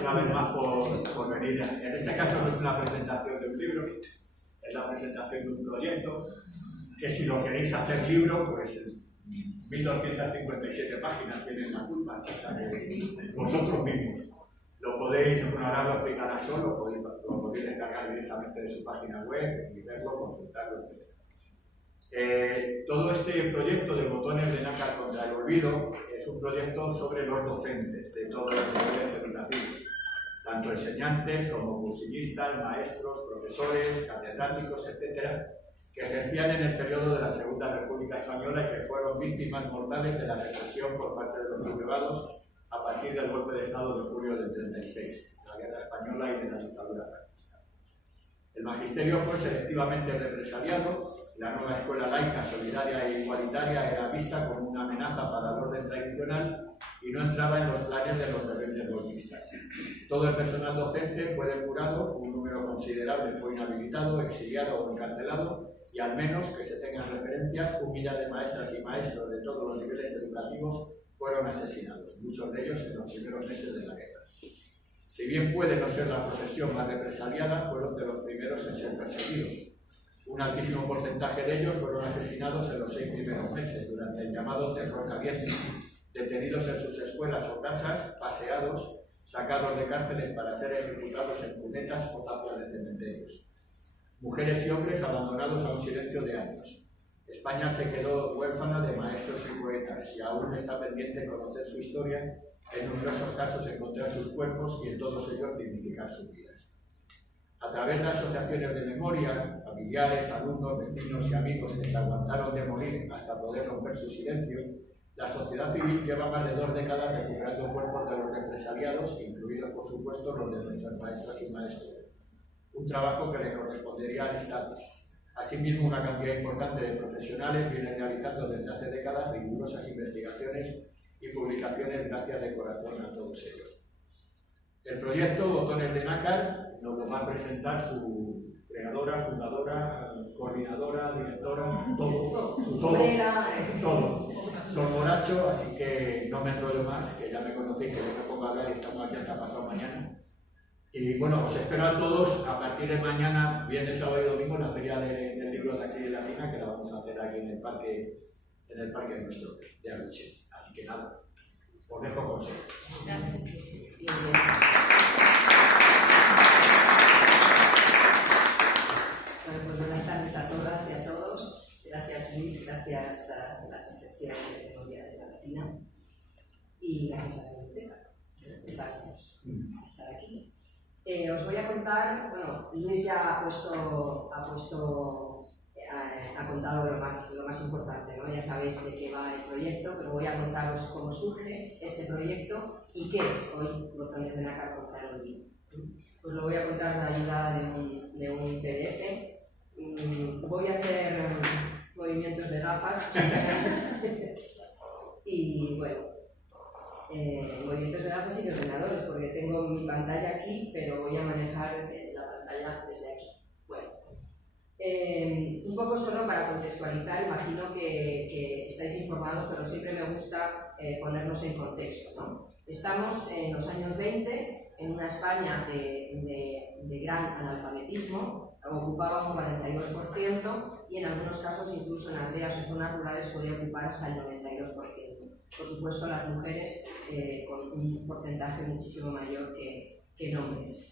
una vez más por venir. En este caso no es una presentación de un libro, es la presentación de un proyecto que, si lo queréis hacer libro, pues 1257 páginas tienen la culpa, o sea que vosotros mismos. Lo podéis, bueno, ahora lo explicará solo, lo podéis descargar directamente de su página web y verlo, consultarlo, etc. Todo este proyecto de Botones de Nácar contra el Olvido es un proyecto sobre los docentes de todos los niveles educativos, tanto enseñantes como cursillistas, maestros, profesores, catedráticos, etcétera, que ejercían en el periodo de la Segunda República Española y que fueron víctimas mortales de la represión por parte de los sublevados a partir del golpe de Estado de julio del 36, de la Guerra Española y de la dictadura franquista. El magisterio fue selectivamente represaliado, la nueva escuela laica, solidaria e igualitaria era vista como una amenaza para el orden tradicional y no entraba en los planes de los rebeldes golpistas. Todo el personal docente fue depurado, un número considerable fue inhabilitado, exiliado o encarcelado, y al menos, que se tengan referencias, 1 millar de maestras y maestros de todos los niveles educativos fueron asesinados, muchos de ellos en los primeros meses de la guerra. Si bien puede no ser la profesión más represaliada, fueron de los primeros en ser perseguidos. Un altísimo porcentaje de ellos fueron asesinados en los 6 primeros meses, durante el llamado terror naviesco, detenidos en sus escuelas o casas, paseados, sacados de cárceles para ser ejecutados en cunetas o tapias de cementerios. Mujeres y hombres abandonados a un silencio de años. España se quedó huérfana de maestros y poetas y aún está pendiente conocer su historia, en numerosos casos encontrar sus cuerpos y en todos ellos dignificar sus vidas. A través de asociaciones de memoria, familiares, alumnos, vecinos y amigos que se aguantaron de morir hasta poder romper su silencio, la sociedad civil lleva más de 2 décadas recuperando cuerpos de los represaliados, incluidos por supuesto los de nuestras maestras y maestros. Un trabajo que le correspondería al Estado. Asimismo, una cantidad importante de profesionales viene realizando desde hace décadas rigurosas investigaciones y publicaciones gracias de corazón a todos ellos. El proyecto Botones de Nácar nos lo va a presentar su creadora, fundadora, coordinadora, directora, todo. Son borracho, así que no me enrollo más, que ya me conocéis, que no me pongo a hablar y estamos aquí hasta pasado mañana. Y bueno, os espero a todos a partir de mañana, viernes, sábado y domingo, en la feria del libro de aquí de Latina, que la vamos a hacer aquí en el parque nuestro de Aluche. Así que nada, os dejo con eso. Bueno, pues buenas tardes a todas y a todos. Gracias Luis, gracias a la Asociación de Memoria de la Latina y gracias a la biblioteca por invitarnos a estar aquí. Os voy a contar, bueno, Luis ya ha contado lo más importante, ¿no? Ya sabéis de qué va el proyecto, pero voy a contaros cómo surge este proyecto y qué es hoy Botones de Nácar contra el Olvido. Pues lo voy a contar con la ayuda de un PDF. Voy a hacer movimientos de gafas y bueno, movimientos de gafas y de ordenadores, porque tengo mi pantalla aquí, pero voy a manejar la pantalla desde aquí. Bueno, un poco solo para contextualizar, imagino que estáis informados, pero siempre me gusta ponernos en contexto, ¿no? Estamos en los años 20, en una España de gran analfabetismo, ocupaba un 42% y en algunos casos incluso en aldeas o zonas rurales podía ocupar hasta el 92%. Por supuesto, las mujeres con un porcentaje muchísimo mayor que en hombres.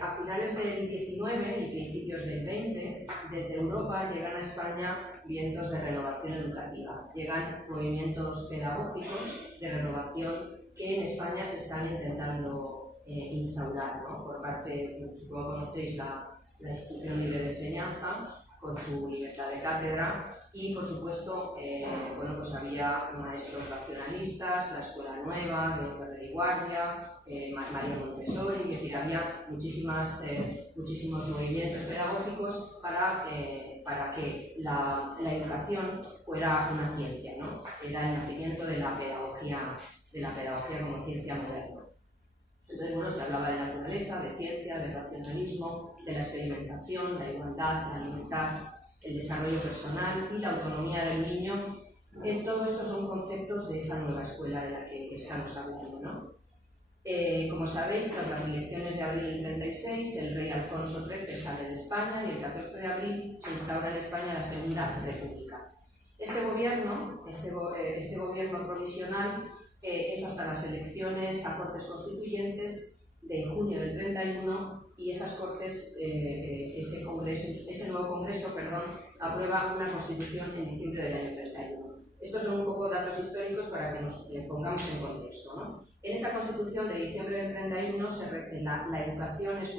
A finales del 19 y principios del 20, desde Europa llegan a España vientos de renovación educativa. Llegan movimientos pedagógicos de renovación que en España se están intentando instaurar, ¿no? Por parte, supongo que conocéis la Institución Libre de Enseñanza, con su libertad de cátedra, y por supuesto bueno, pues había maestros racionalistas, la Escuela Nueva, de Ferrer y Guardia, María Montessori, es decir, había muchísimos movimientos pedagógicos para que la educación fuera una ciencia, ¿no? Era el nacimiento de la pedagogía como ciencia moderna. Entonces, bueno, se hablaba de naturaleza, de ciencia, del racionalismo, de la experimentación, la igualdad, la libertad, el desarrollo personal y la autonomía del niño. Todo esto son conceptos de esa nueva escuela de la que estamos hablando, ¿no? Como sabéis, tras las elecciones de abril del 36, el rey Alfonso XIII sale de España y el 14 de abril se instaura en España la Segunda República. Este gobierno provisional es hasta las elecciones a Cortes Constituyentes de junio del 31 y esas Cortes, ese nuevo Congreso, aprueba una Constitución en diciembre del año 31. Estos son un poco datos históricos para que nos pongamos en contexto, ¿no? En esa Constitución de diciembre del 31 la educación es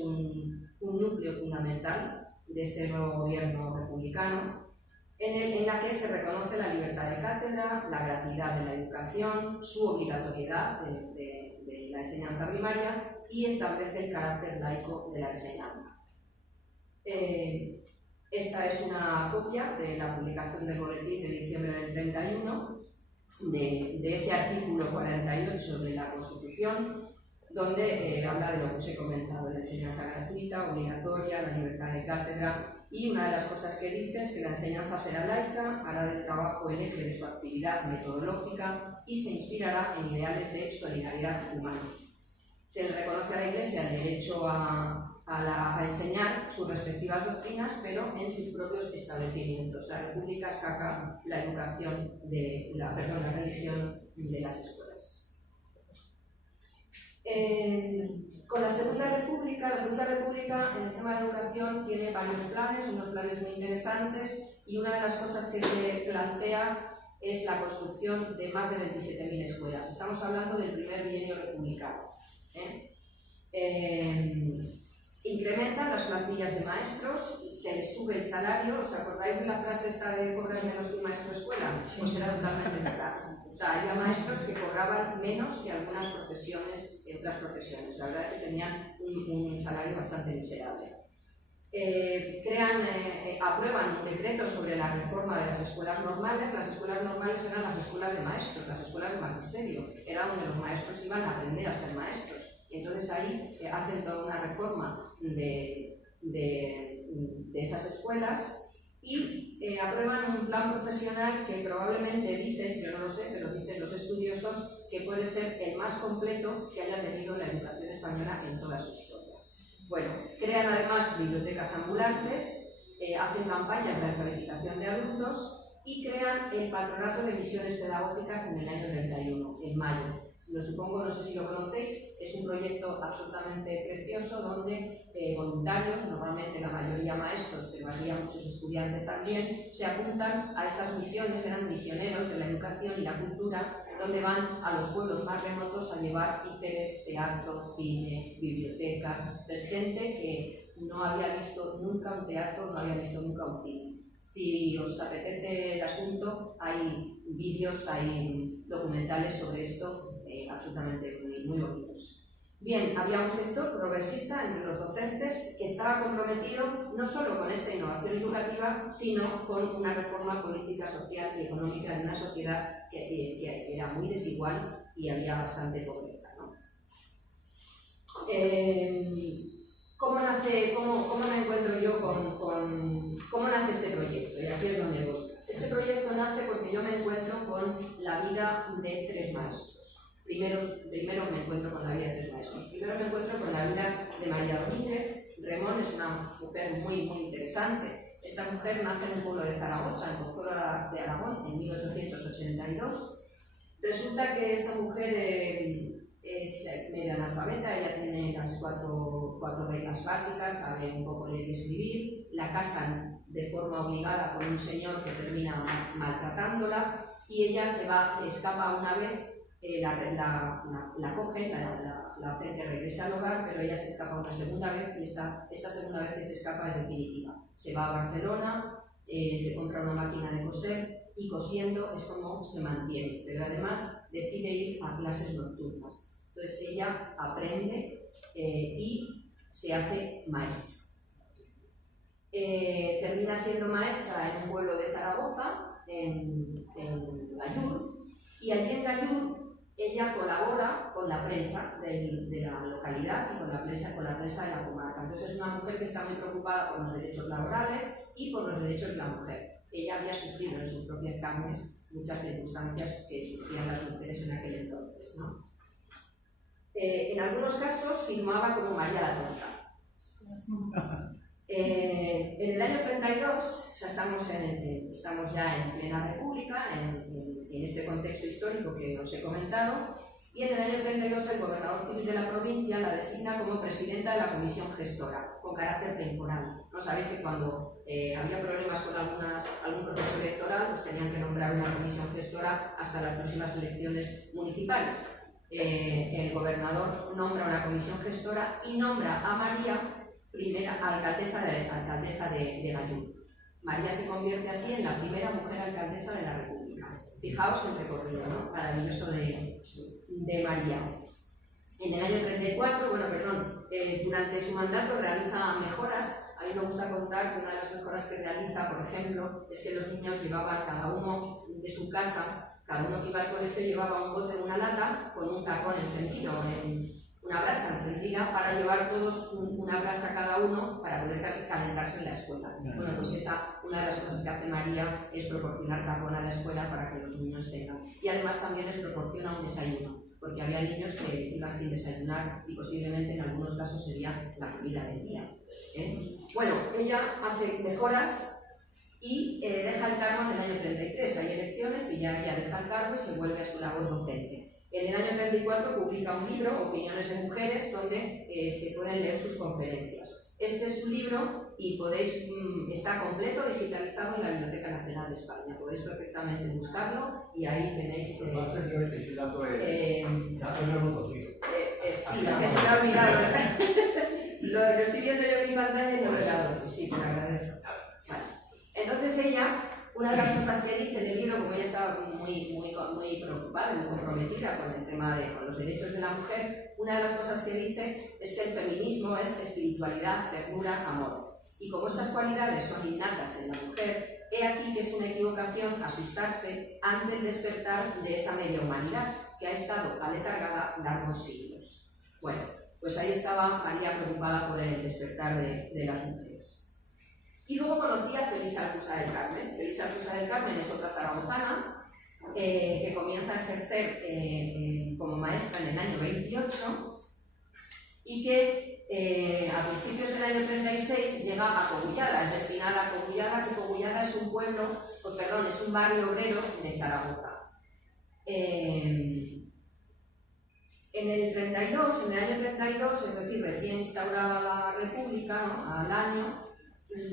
un núcleo fundamental de este nuevo gobierno republicano, en la que se reconoce la libertad de cátedra, la gratuidad de la educación, su obligatoriedad de la enseñanza primaria y establece el carácter laico de la enseñanza. Esta es una copia de la publicación del boletín de diciembre del 31, de ese artículo 48 de la Constitución, donde habla de lo que os he comentado, la enseñanza gratuita, obligatoria, la libertad de cátedra, y una de las cosas que dice es que la enseñanza será laica, hará del trabajo el eje de su actividad metodológica y se inspirará en ideales de solidaridad humana. Se le reconoce a la Iglesia el derecho a enseñar sus respectivas doctrinas, pero en sus propios establecimientos. La República saca la educación la religión de las escuelas. Con la Segunda República en el tema de educación tiene varios planes, unos planes muy interesantes, y una de las cosas que se plantea es la construcción de más de 27.000 escuelas. Estamos hablando del primer bienio republicano. Incrementan las plantillas de maestros, se les sube el salario. ¿Os acordáis de la frase esta de cobrar menos que un maestro de escuela? Pues era totalmente verdad. O sea, había maestros que cobraban menos que algunas profesiones, otras profesiones. La verdad es que tenían un salario bastante miserable. Aprueban un decreto sobre la reforma de las escuelas normales. Las escuelas normales eran las escuelas de maestros, las escuelas de magisterio. Era donde los maestros iban a aprender a ser maestros. Y entonces ahí hacen toda una reforma de esas escuelas y aprueban un plan profesional que probablemente dicen, yo no lo sé, pero dicen los estudiosos, que puede ser el más completo que haya tenido la educación española en toda su historia. Bueno, crean además bibliotecas ambulantes, hacen campañas de alfabetización de adultos y crean el Patronato de Misiones Pedagógicas en el año 31, en mayo. Lo supongo, no sé si lo conocéis, es un proyecto absolutamente precioso donde voluntarios, normalmente la mayoría maestros, pero había muchos estudiantes también, se apuntan a esas misiones, eran misioneros de la educación y la cultura, donde van a los pueblos más remotos a llevar títeres, teatro, cine, bibliotecas. Entonces, gente que no había visto nunca un teatro, no había visto nunca un cine. Si os apetece el asunto, hay vídeos, hay documentales sobre esto absolutamente muy bonitos. Bien, había un sector progresista entre los docentes que estaba comprometido no solo con esta innovación educativa, sino con una reforma política, social y económica de una sociedad que era muy desigual y había bastante pobreza, ¿no? ¿Cómo me encuentro yo cómo nace este proyecto? Y aquí es donde voy. Este proyecto nace porque yo me encuentro con la vida de tres maestros. Primero me encuentro con la vida de tres maestros. Primero me encuentro con la vida de María Domínguez. Remón es una mujer muy interesante. Esta mujer nace en el pueblo de Zaragoza, en Pozuelo de Aragón, en 1882. Resulta que esta mujer es medio analfabeta, ella tiene las cuatro reglas básicas, sabe un poco leer y escribir, la casan de forma obligada con un señor que termina maltratándola y ella escapa una vez. La cogen, la hacen que regrese al hogar, pero ella se escapa una segunda vez y esta segunda vez que se escapa es definitiva. Se va a Barcelona, se compra una máquina de coser y cosiendo es como se mantiene, pero además decide ir a clases nocturnas. Entonces ella aprende y se hace maestra. Termina siendo maestra en un pueblo de Zaragoza, en Gallur, y allí en Gallur ella colabora con la prensa de la localidad y con la prensa de la comarca. Entonces es una mujer que está muy preocupada por los derechos laborales y por los derechos de la mujer. Ella había sufrido en sus propias carnes muchas circunstancias que sufrían las mujeres en aquel entonces, ¿no? En algunos casos firmaba como María la Tonta. En el año 32, o sea, estamos ya en plena república, en este contexto histórico que os he comentado, y en el año 32 el gobernador civil de la provincia la designa como presidenta de la comisión gestora, con carácter temporal. ¿No sabéis que cuando había problemas con algún proceso electoral, pues tenían que nombrar una comisión gestora hasta las próximas elecciones municipales? El gobernador nombra una comisión gestora y nombra a María primera alcaldesa de Gallú. María se convierte así en la primera mujer alcaldesa de la República. Fijaos el recorrido, ¿no?, maravilloso de María. En el año 34, durante su mandato realiza mejoras. A mí me gusta contar que una de las mejoras que realiza, por ejemplo, es que los niños llevaban cada uno de su casa, cada uno que iba al colegio llevaba un bote, una lata, con un carbón encendido, una brasa encendida, para llevar todos una brasa cada uno para poder calentarse en la escuela. Bueno, pues una de las cosas que hace María es proporcionar carbón a la escuela para que los niños tengan. Y además también les proporciona un desayuno, porque había niños que iban sin desayunar y posiblemente en algunos casos sería la comida del día. Bueno, ella hace mejoras y deja el cargo en el año 33. Hay elecciones y ya ella deja el cargo y se vuelve a su labor docente. En el año 34 publica un libro, Opiniones de Mujeres, donde se pueden leer sus conferencias. Este es su libro y está completo, digitalizado en la Biblioteca Nacional de España. Podéis perfectamente buscarlo y ahí tenéis... sí, lo que se me ha olvidado. Lo estoy viendo yo en mi pantalla y no lo he dado. Sí, te lo agradezco. Vale. Entonces ella... Una de las cosas que dice en el libro, como ella estaba muy preocupada, muy comprometida con el tema con los derechos de la mujer, una de las cosas que dice es que el feminismo es espiritualidad, ternura, amor. Y como estas cualidades son innatas en la mujer, he aquí que es una equivocación asustarse ante el despertar de esa media humanidad que ha estado aletargada largos siglos. Bueno, pues ahí estaba María preocupada por el despertar de las mujeres. Y luego conocí a Felisa Arcusa del Carmen. Felisa Arcusa del Carmen es otra zaragozana que comienza a ejercer como maestra en el año 28 y que a principios del año 36 llega a Cogullada, es destinada a Cogullada, que Cogullada es un es un barrio obrero de Zaragoza. En el año 32, es decir, recién instaurada la República, ¿no?, al año,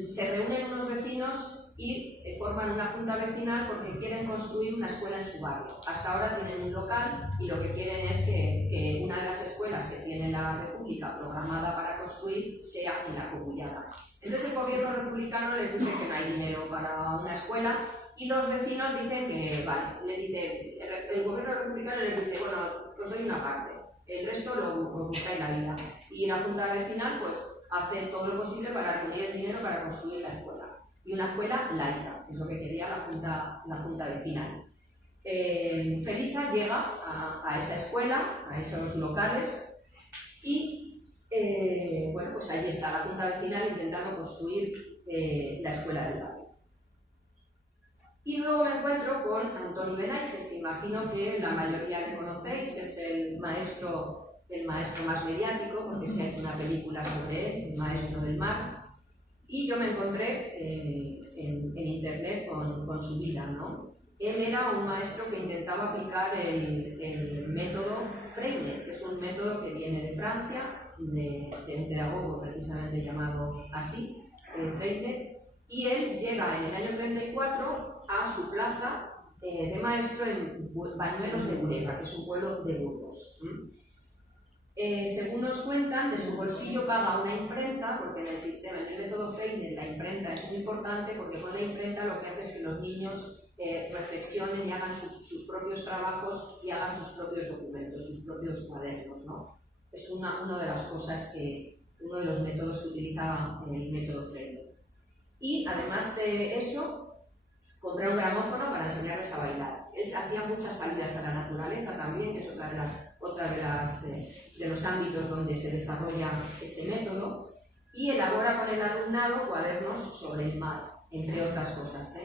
se reúnen unos vecinos y forman una junta vecinal porque quieren construir una escuela en su barrio. Hasta ahora tienen un local y lo que quieren es que una de las escuelas que tiene la República programada para construir sea en la Cogullada. Entonces el gobierno republicano les dice que no hay dinero para una escuela y los vecinos dicen que vale. El gobierno republicano les dice, bueno, os doy una parte, el resto lo buscáis la vida. Y la junta vecinal pues hace todo lo posible para reunir el dinero para construir la escuela. Y una escuela laica, es lo que quería la junta vecinal. Felisa llega a esa escuela, a esos locales, y pues ahí está la junta vecinal intentando construir la escuela del barrio. Y luego me encuentro con Antoni Benaiges, que imagino que la mayoría le conocéis, es el maestro más mediático, porque se ha hecho una película sobre él, El Maestro del Mar, y yo me encontré en internet con su vida, ¿no? Él era un maestro que intentaba aplicar el método Freire, que es un método que viene de Francia, de un pedagogo precisamente llamado así, Freire, y él llega en el año 34 a su plaza de maestro en Bañuelos de Bureba, que es un pueblo de Burgos. Según nos cuentan, de su bolsillo paga una imprenta, porque en el método Freire la imprenta es muy importante, porque con la imprenta lo que hace es que los niños reflexionen y hagan sus propios trabajos y hagan sus propios documentos, sus propios cuadernos, ¿no? Es una de las cosas uno de los métodos que utilizaba en el método Freire. Y además de eso, compré un gramófono para enseñarles a bailar. Él hacía muchas salidas a la naturaleza también, que es otra de los ámbitos donde se desarrolla este método, y elabora con el alumnado cuadernos sobre el mar, entre otras cosas.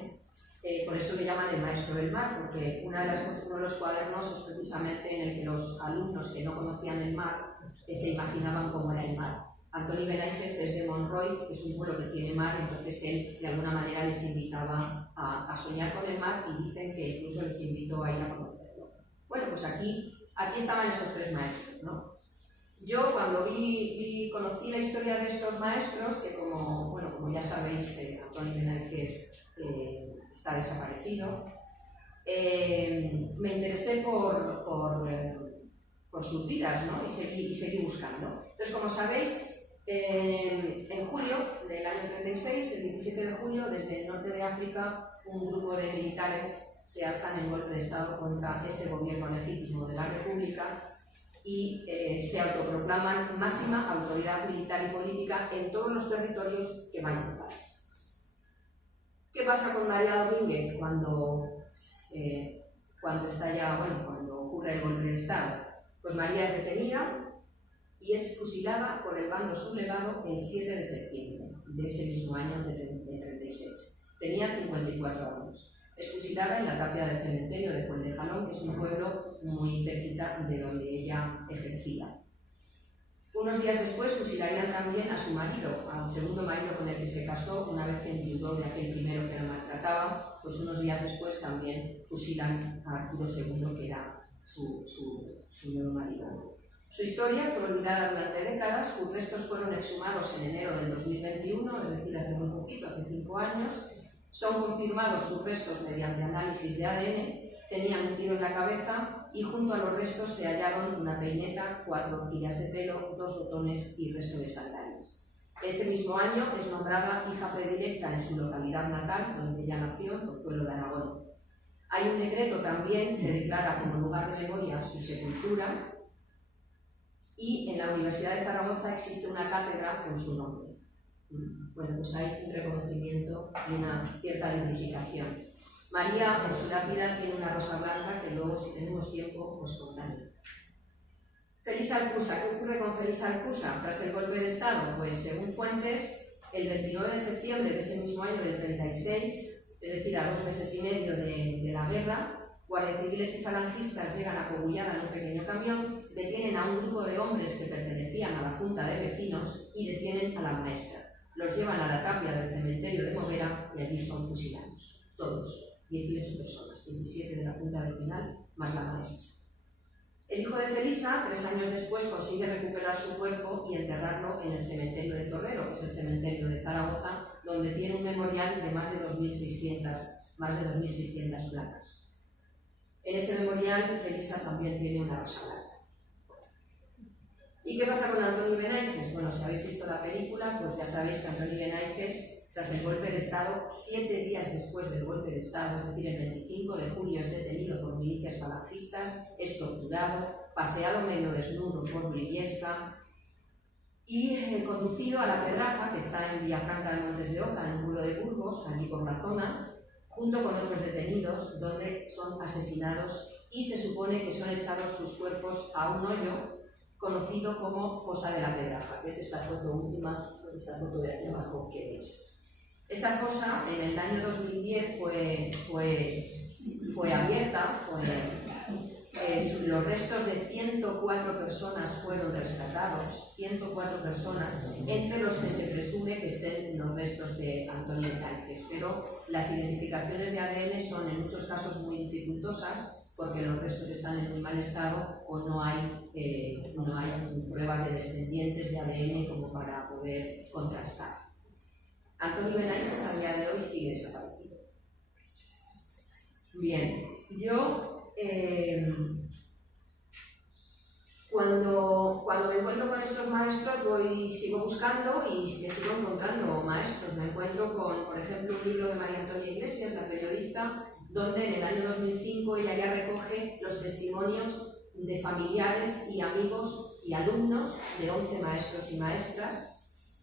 por eso le llaman el maestro del mar, porque uno de los cuadernos es precisamente en el que los alumnos que no conocían el mar se imaginaban cómo era el mar. Antoni Benaikes es de Monroy, que es un pueblo que tiene mar, entonces él de alguna manera les invitaba a soñar con el mar y dicen que incluso les invitó a ir a conocerlo. Bueno, pues aquí estaban esos tres maestros, ¿no? Yo cuando conocí la historia de estos maestros, que como ya sabéis, Antoni Benaikes está desaparecido, me interesé por sus vidas, ¿no? y seguí buscando. Entonces, como sabéis, en julio del año 36, el 17 de julio, desde el norte de África, un grupo de militares se alzan en golpe de Estado contra este gobierno legítimo de la República y se autoproclaman máxima autoridad militar y política en todos los territorios que vayan a ocupar. ¿Qué pasa con María Domínguez cuando ocurre el golpe de Estado? Pues María es detenida y es fusilada por el bando sublevado el 7 de septiembre de ese mismo año de 36. Tenía 54 años. Es fusilada en la tapia del cementerio de Fuentejalón, que es un pueblo muy cerquita de donde ella ejercía. Unos días después fusilarían también a su marido, al segundo marido con el que se casó, una vez que enviudó de aquel primero que la maltrataba, pues unos días después también fusilan a Arturo II, que era su nuevo marido. Su historia fue olvidada durante décadas, sus restos fueron exhumados en enero del 2021, es decir, hace muy poquito, hace 5 años. Son confirmados sus restos mediante análisis de ADN, tenían un tiro en la cabeza y junto a los restos se hallaron una peineta, 4 tiras de pelo, 2 botones y resto de sandalias. Ese mismo año es nombrada hija predilecta en su localidad natal, donde ella nació, en Pozuelo de Aragón. Hay un decreto también que declara como lugar de memoria su sepultura y en la Universidad de Zaragoza existe una cátedra con su nombre. Bueno, pues hay un reconocimiento y una cierta identificación. María en su lápida tiene una rosa blanca que luego, si tenemos tiempo, os contaré. Félix Alcusa, ¿qué ocurre con Félix Alcusa tras el golpe de Estado? Pues según fuentes, el 29 de septiembre de ese mismo año del 36, es decir, a 2 meses y medio de la guerra, guardias civiles y falangistas llegan a Cogullada en un pequeño camión, detienen a un grupo de hombres que pertenecían a la Junta de Vecinos y detienen a la maestra. Los llevan a la tapia del cementerio de Movera y allí son fusilados. Todos, 18 personas, 17 de la Junta Vecinal más la maestra. El hijo de Felisa, 3 años después, consigue recuperar su cuerpo y enterrarlo en el cementerio de Torrero, que es el cementerio de Zaragoza, donde tiene un memorial de más de 2.600 placas. En ese memorial, Felisa también tiene una rosa blanca. ¿Y qué pasa con Antoni Benaikes? Bueno, si habéis visto la película, pues ya sabéis que Antoni Benaikes, tras el golpe de Estado, 7 días después del golpe de Estado, es decir, el 25 de julio, es detenido por milicias falangistas, es torturado, paseado medio desnudo por Briviesca y conducido a La Pedraja, que está en Villafranca de Montes de Oca, en un pueblo de Burgos, allí por la zona, junto con otros detenidos, donde son asesinados y se supone que son echados sus cuerpos a un hoyo conocido como Fosa de la Pedraja, que es esta foto última, esta foto de aquí abajo que veis. Esa fosa en el año 2010 fue abierta, los restos de 104 personas fueron rescatados, 104 personas, entre los que se presume que estén los restos de Antoni Benaikes, pero las identificaciones de ADN son en muchos casos muy dificultosas porque los restos están en muy mal estado o no hay pruebas de descendientes de ADN como para poder contrastar. Antoni Benaikes a día de hoy sigue desaparecido. Bien, yo cuando me encuentro con estos maestros sigo buscando y me sigo encontrando maestros. Me encuentro con, por ejemplo, un libro de María Antonia Iglesias, la periodista, donde en el año 2005 ella ya recoge los testimonios de familiares y amigos y alumnos de 11 maestros y maestras,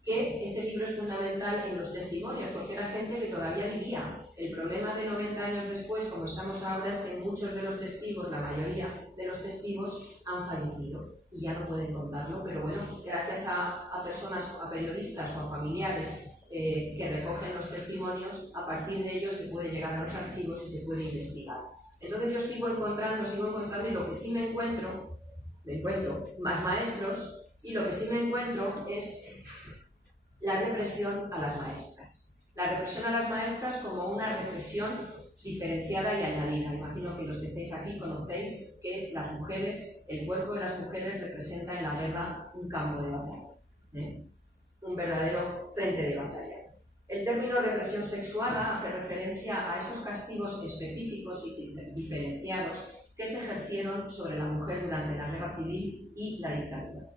que ese libro es fundamental en los testimonios, porque era gente que todavía vivía. El problema de 90 años después, como estamos ahora, es que muchos de los testigos, la mayoría de los testigos, han fallecido y ya no pueden contarlo, pero bueno, gracias a personas, a periodistas o a familiares que recogen los testimonios. A partir de ellos se puede llegar a los archivos y se puede investigar. Entonces yo sigo encontrando y lo que sí me encuentro más maestros, y lo que sí me encuentro es la represión a las maestras. La represión a las maestras como una represión diferenciada y añadida. Imagino que los que estáis aquí conocéis que las mujeres, el cuerpo de las mujeres representa en la guerra un campo de batalla, un verdadero frente de batalla. El término represión sexual hace referencia a esos castigos específicos y diferenciados que se ejercieron sobre la mujer durante la guerra civil y la dictadura.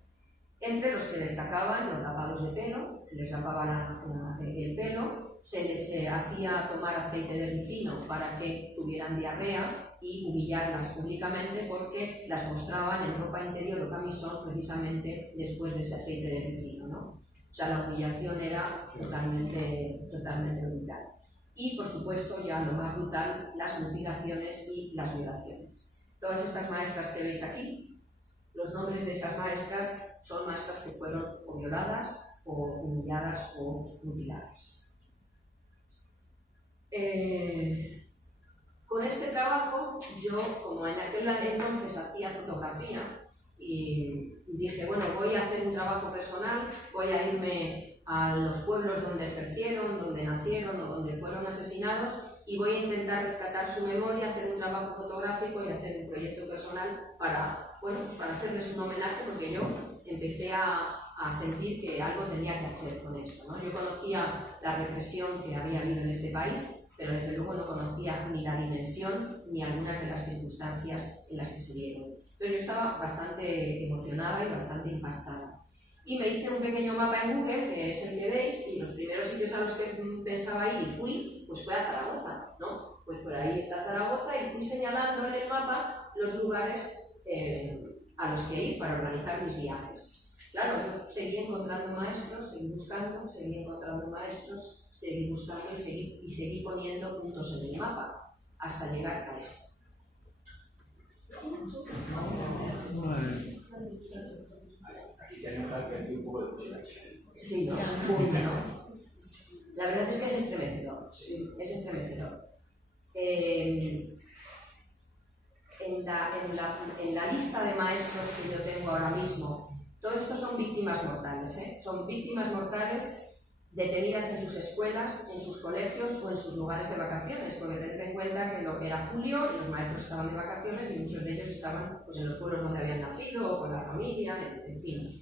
Entre los que destacaban los lavados de pelo, se les lavaba el pelo, se les hacía tomar aceite de ricino para que tuvieran diarrea y humillarlas públicamente porque las mostraban en ropa interior o camisón precisamente después de ese aceite de ricino, ¿no? O sea, la humillación era totalmente brutal. Y, por supuesto, ya lo más brutal, las mutilaciones y las violaciones. Todas estas maestras que veis aquí, los nombres de estas maestras son maestras que fueron o violadas, o humilladas, o mutiladas. Con este trabajo, yo, como en aquel entonces hacía fotografía, y dije, bueno, voy a hacer un trabajo personal, voy a irme a los pueblos donde ejercieron, donde nacieron o donde fueron asesinados, y voy a intentar rescatar su memoria, hacer un trabajo fotográfico y hacer un proyecto personal para hacerles un homenaje, porque yo empecé a sentir que algo tenía que hacer con esto, ¿no? Yo conocía la represión que había habido en este país, pero desde luego no conocía ni la dimensión ni algunas de las circunstancias en las que se dieron. Entonces yo estaba bastante emocionada y bastante impactada. Y me hice un pequeño mapa en Google, que es el que veis, y los primeros sitios a los que pensaba ir y fui, pues fue a Zaragoza, ¿no? Pues por ahí está Zaragoza y fui señalando en el mapa los lugares a los que ir para organizar mis viajes. Claro, yo seguí encontrando maestros, seguí encontrando maestros, seguí buscando y seguí poniendo puntos en el mapa hasta llegar a esto. Aquí tenemos aquí un poco de posibilidad. Sí, ¿no? Bueno, la verdad es que es estremecedor. Sí, es estremecedor. En la lista de maestros que yo tengo ahora mismo, todos estos son víctimas mortales, son víctimas mortales detenidas en sus escuelas, en sus colegios o en sus lugares de vacaciones, porque tened en cuenta que lo que era julio y los maestros estaban de vacaciones y muchos de ellos estaban pues, en los pueblos donde habían nacido o con la familia, en fin.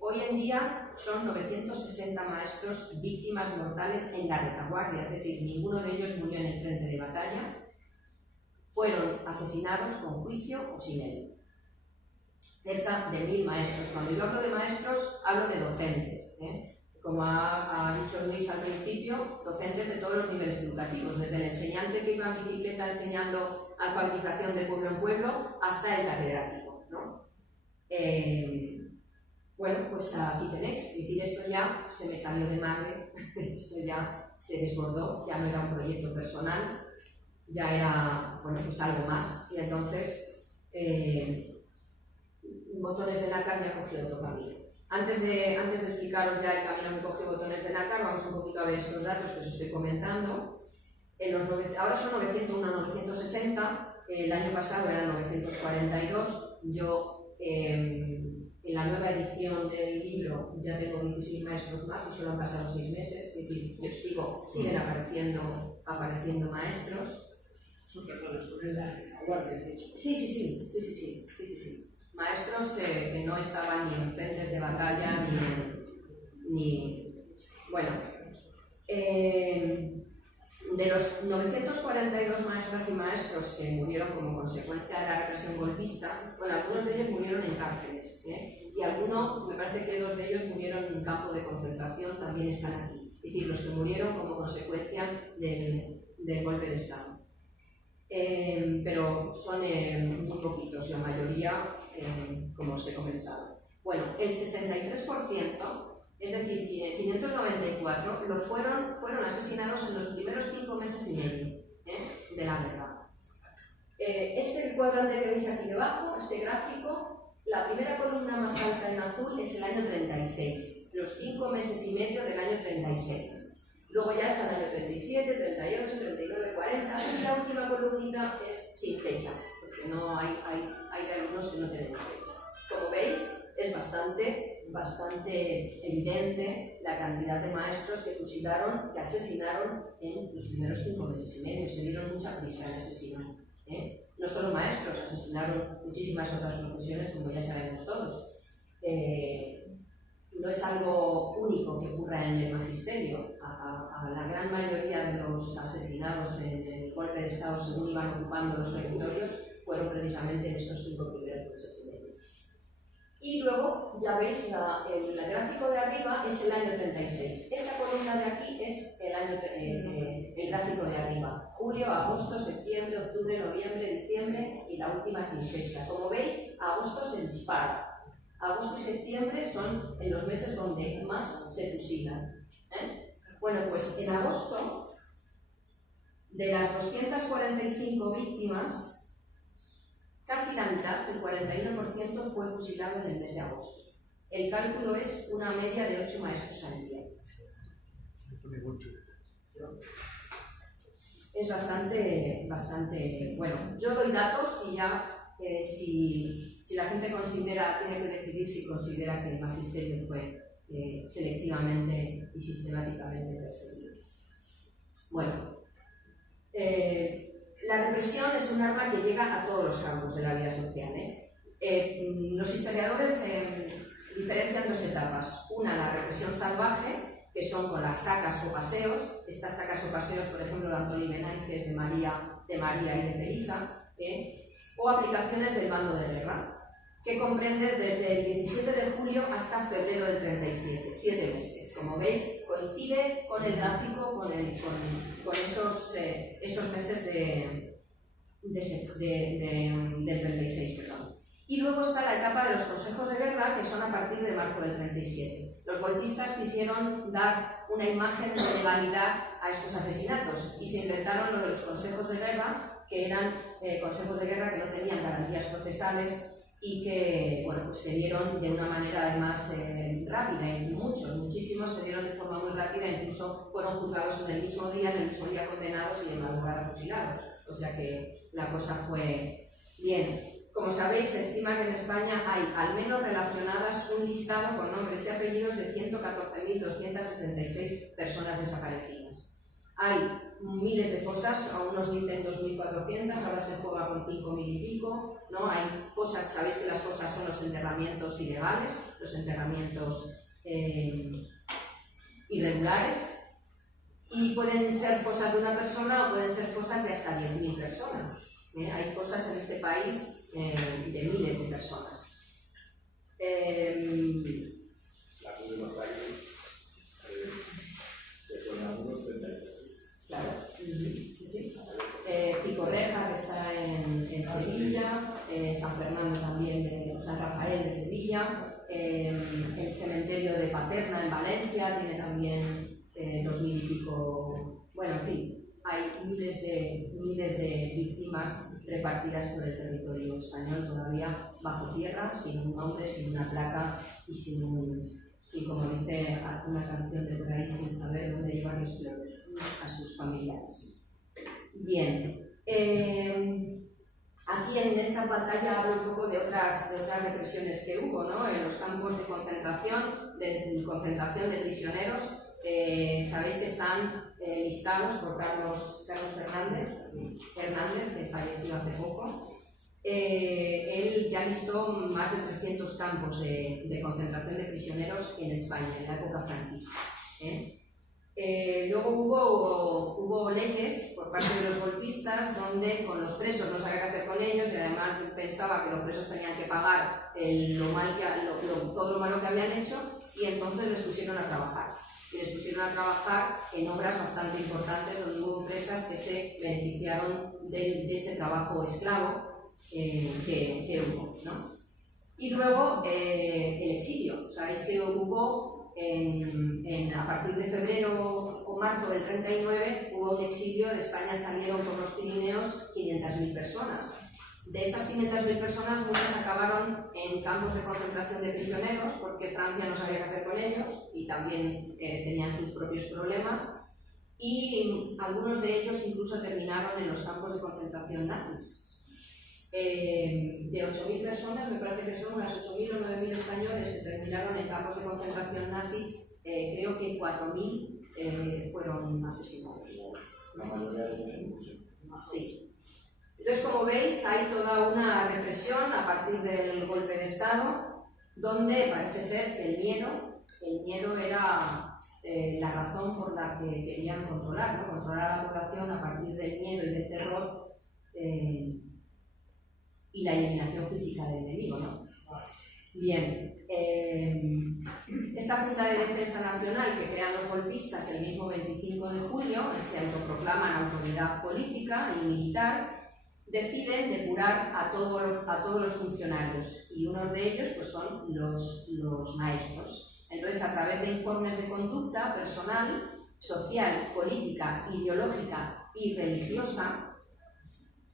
Hoy en día son 960 maestros víctimas mortales en la retaguardia, es decir, ninguno de ellos murió en el frente de batalla, fueron asesinados con juicio o sin él. Cerca de 1000 maestros. Cuando yo hablo de maestros, hablo de docentes, Como ha dicho Luis al principio, docentes de todos los niveles educativos, desde el enseñante que iba en bicicleta enseñando alfabetización de pueblo en pueblo hasta el catedrático, ¿no? Bueno, pues aquí tenéis, es decir, esto ya se me salió de madre, esto ya se desbordó, ya no era un proyecto personal, ya era, bueno, pues algo más, y entonces Botones de Nácar ya cogió otro camino. Antes de explicaros ya el camino que cogió Botones de Nácar, vamos un poquito a ver estos datos que os estoy comentando. Ahora son 901, 960, el año pasado eran 942, yo en la nueva edición del libro ya tengo 16 maestros más y solo han pasado 6 meses, es decir, siguen apareciendo maestros. Sí. Maestros que no estaban ni en frentes de batalla bueno. De los 942 maestras y maestros que murieron como consecuencia de la represión golpista, bueno, algunos de ellos murieron en cárceles, y algunos, me parece que 2 de ellos murieron en un campo de concentración, también están aquí. Es decir, los que murieron como consecuencia del golpe de Estado. Pero son muy poquitos, la mayoría, como os he comentado. Bueno, el 63%, es decir, 594, fueron asesinados en los primeros 5 meses y medio de la guerra. Este cuadrante que veis aquí debajo, este gráfico, la primera columna más alta en azul es el año 36. los 5 meses y medio del año 36. Luego ya es el año 37, 38, 39, 40 y la última columnita es sin fecha, porque no hay alumnos que no tenemos fecha. Como veis, es bastante evidente la cantidad de maestros que fusilaron, que asesinaron en los primeros 5 meses y medio. Se dieron mucha prisa en asesinar. No solo maestros, asesinaron muchísimas otras profesiones, como ya sabemos todos. No es algo único que ocurra en el magisterio. A la gran mayoría de los asesinados en el golpe de Estado, según iban ocupando los territorios, fueron precisamente en estos 5 primeros meses y medio. Y luego, ya veis, el gráfico de arriba es el año 36. Esta columna de aquí es el gráfico de arriba. Julio, agosto, septiembre, octubre, noviembre, diciembre y la última sin fecha. Como veis, agosto se dispara. Agosto y septiembre son en los meses donde más se fusilan. Bueno, pues en agosto, de las 245 víctimas, casi la mitad, el 41%, fue fusilado en el mes de agosto. El cálculo es una media de 8 maestros al día. Es bastante bueno. Yo doy datos y ya si la gente tiene que decidir si considera que el magisterio fue selectivamente y sistemáticamente perseguido. Bueno, la represión es un arma que llega a todos los campos de la vida social. Los historiadores diferencian 2 etapas. Una, la represión salvaje, que son con las sacas o paseos. Estas sacas o paseos, por ejemplo, de Antoni Benages, de María y de Felisa, o aplicaciones del bando de guerra, que comprenden desde el 17 de julio hasta febrero del 37, 7 meses. Como veis, coincide con el gráfico, con esos meses del 36. Perdón. Y luego está la etapa de los consejos de guerra, que son a partir de marzo del 37. Los golpistas quisieron dar una imagen de legalidad a estos asesinatos y se inventaron lo de los consejos de guerra, que eran consejos de guerra que no tenían garantías procesales y que pues se dieron de una manera además rápida, y muchísimos se dieron de forma muy rápida, incluso fueron juzgados en el mismo día condenados y de madrugada fusilados. O sea que la cosa fue bien. Como sabéis, se estima que en España hay al menos relacionadas un listado con nombres y apellidos de 114.266 personas desaparecidas. Hay miles de fosas, a unos dicen 2.400, ahora se juega con 5.000 y pico, ¿no? Hay fosas, sabéis que las fosas son los enterramientos ilegales, los enterramientos irregulares, y pueden ser fosas de una persona o pueden ser fosas de hasta 10.000 personas. Hay fosas en este país de miles de personas. La Cruz de los Reyes, que son algunos 33. Claro, sí. Picorreja, que está en Sevilla, San Fernando también, San Rafael de Sevilla, el cementerio de Paterna en Valencia tiene también 2.000 y pico, bueno, en fin, hay miles de víctimas repartidas por el territorio español todavía bajo tierra, sin un nombre, sin una placa y sin, como dice una canción de por ahí, sin saber dónde llevar las flores a sus familiares. Bien, aquí en esta pantalla hablo un poco de otras represiones que hubo, ¿no? En los campos de concentración de prisioneros. Sabéis que están listados por Carlos Hernández, que falleció hace poco. Él ya listó más de 300 campos de concentración de prisioneros en España, en la época franquista. Luego hubo leyes por parte de los golpistas donde con los presos no sabía qué hacer con ellos, y además pensaba que los presos tenían que pagar todo lo malo que habían hecho, y entonces les pusieron a trabajar. Y les pusieron a trabajar en obras bastante importantes donde hubo empresas que se beneficiaron de ese trabajo esclavo que hubo, ¿no? Y luego el exilio. Sabéis que hubo a partir de febrero o marzo del 39 hubo un exilio. De España salieron por los Pirineos 500.000 personas. De esas 500.000 personas, muchas acabaron en campos de concentración de prisioneros, porque Francia no sabía qué hacer con ellos y también tenían sus propios problemas, y algunos de ellos incluso terminaron en los campos de concentración nazis. De 8.000 personas, me parece que son unas 8.000 o 9.000 españoles que terminaron en campos de concentración nazis, creo que 4.000 fueron asesinados. La mayoría de ellos en museo. Sí. Entonces, como veis, hay toda una represión a partir del golpe de Estado, donde parece ser que el miedo era la razón por la que querían controlar, ¿no? Controlar a la población a partir del miedo y del terror y la eliminación física del enemigo, ¿no? Bien, esta Junta de Defensa Nacional que crean los golpistas el mismo 25 de julio, se autoproclaman autoridad política y militar, deciden depurar a todos los funcionarios, y uno de ellos pues, son los maestros. Entonces, a través de informes de conducta personal, social, política, ideológica y religiosa,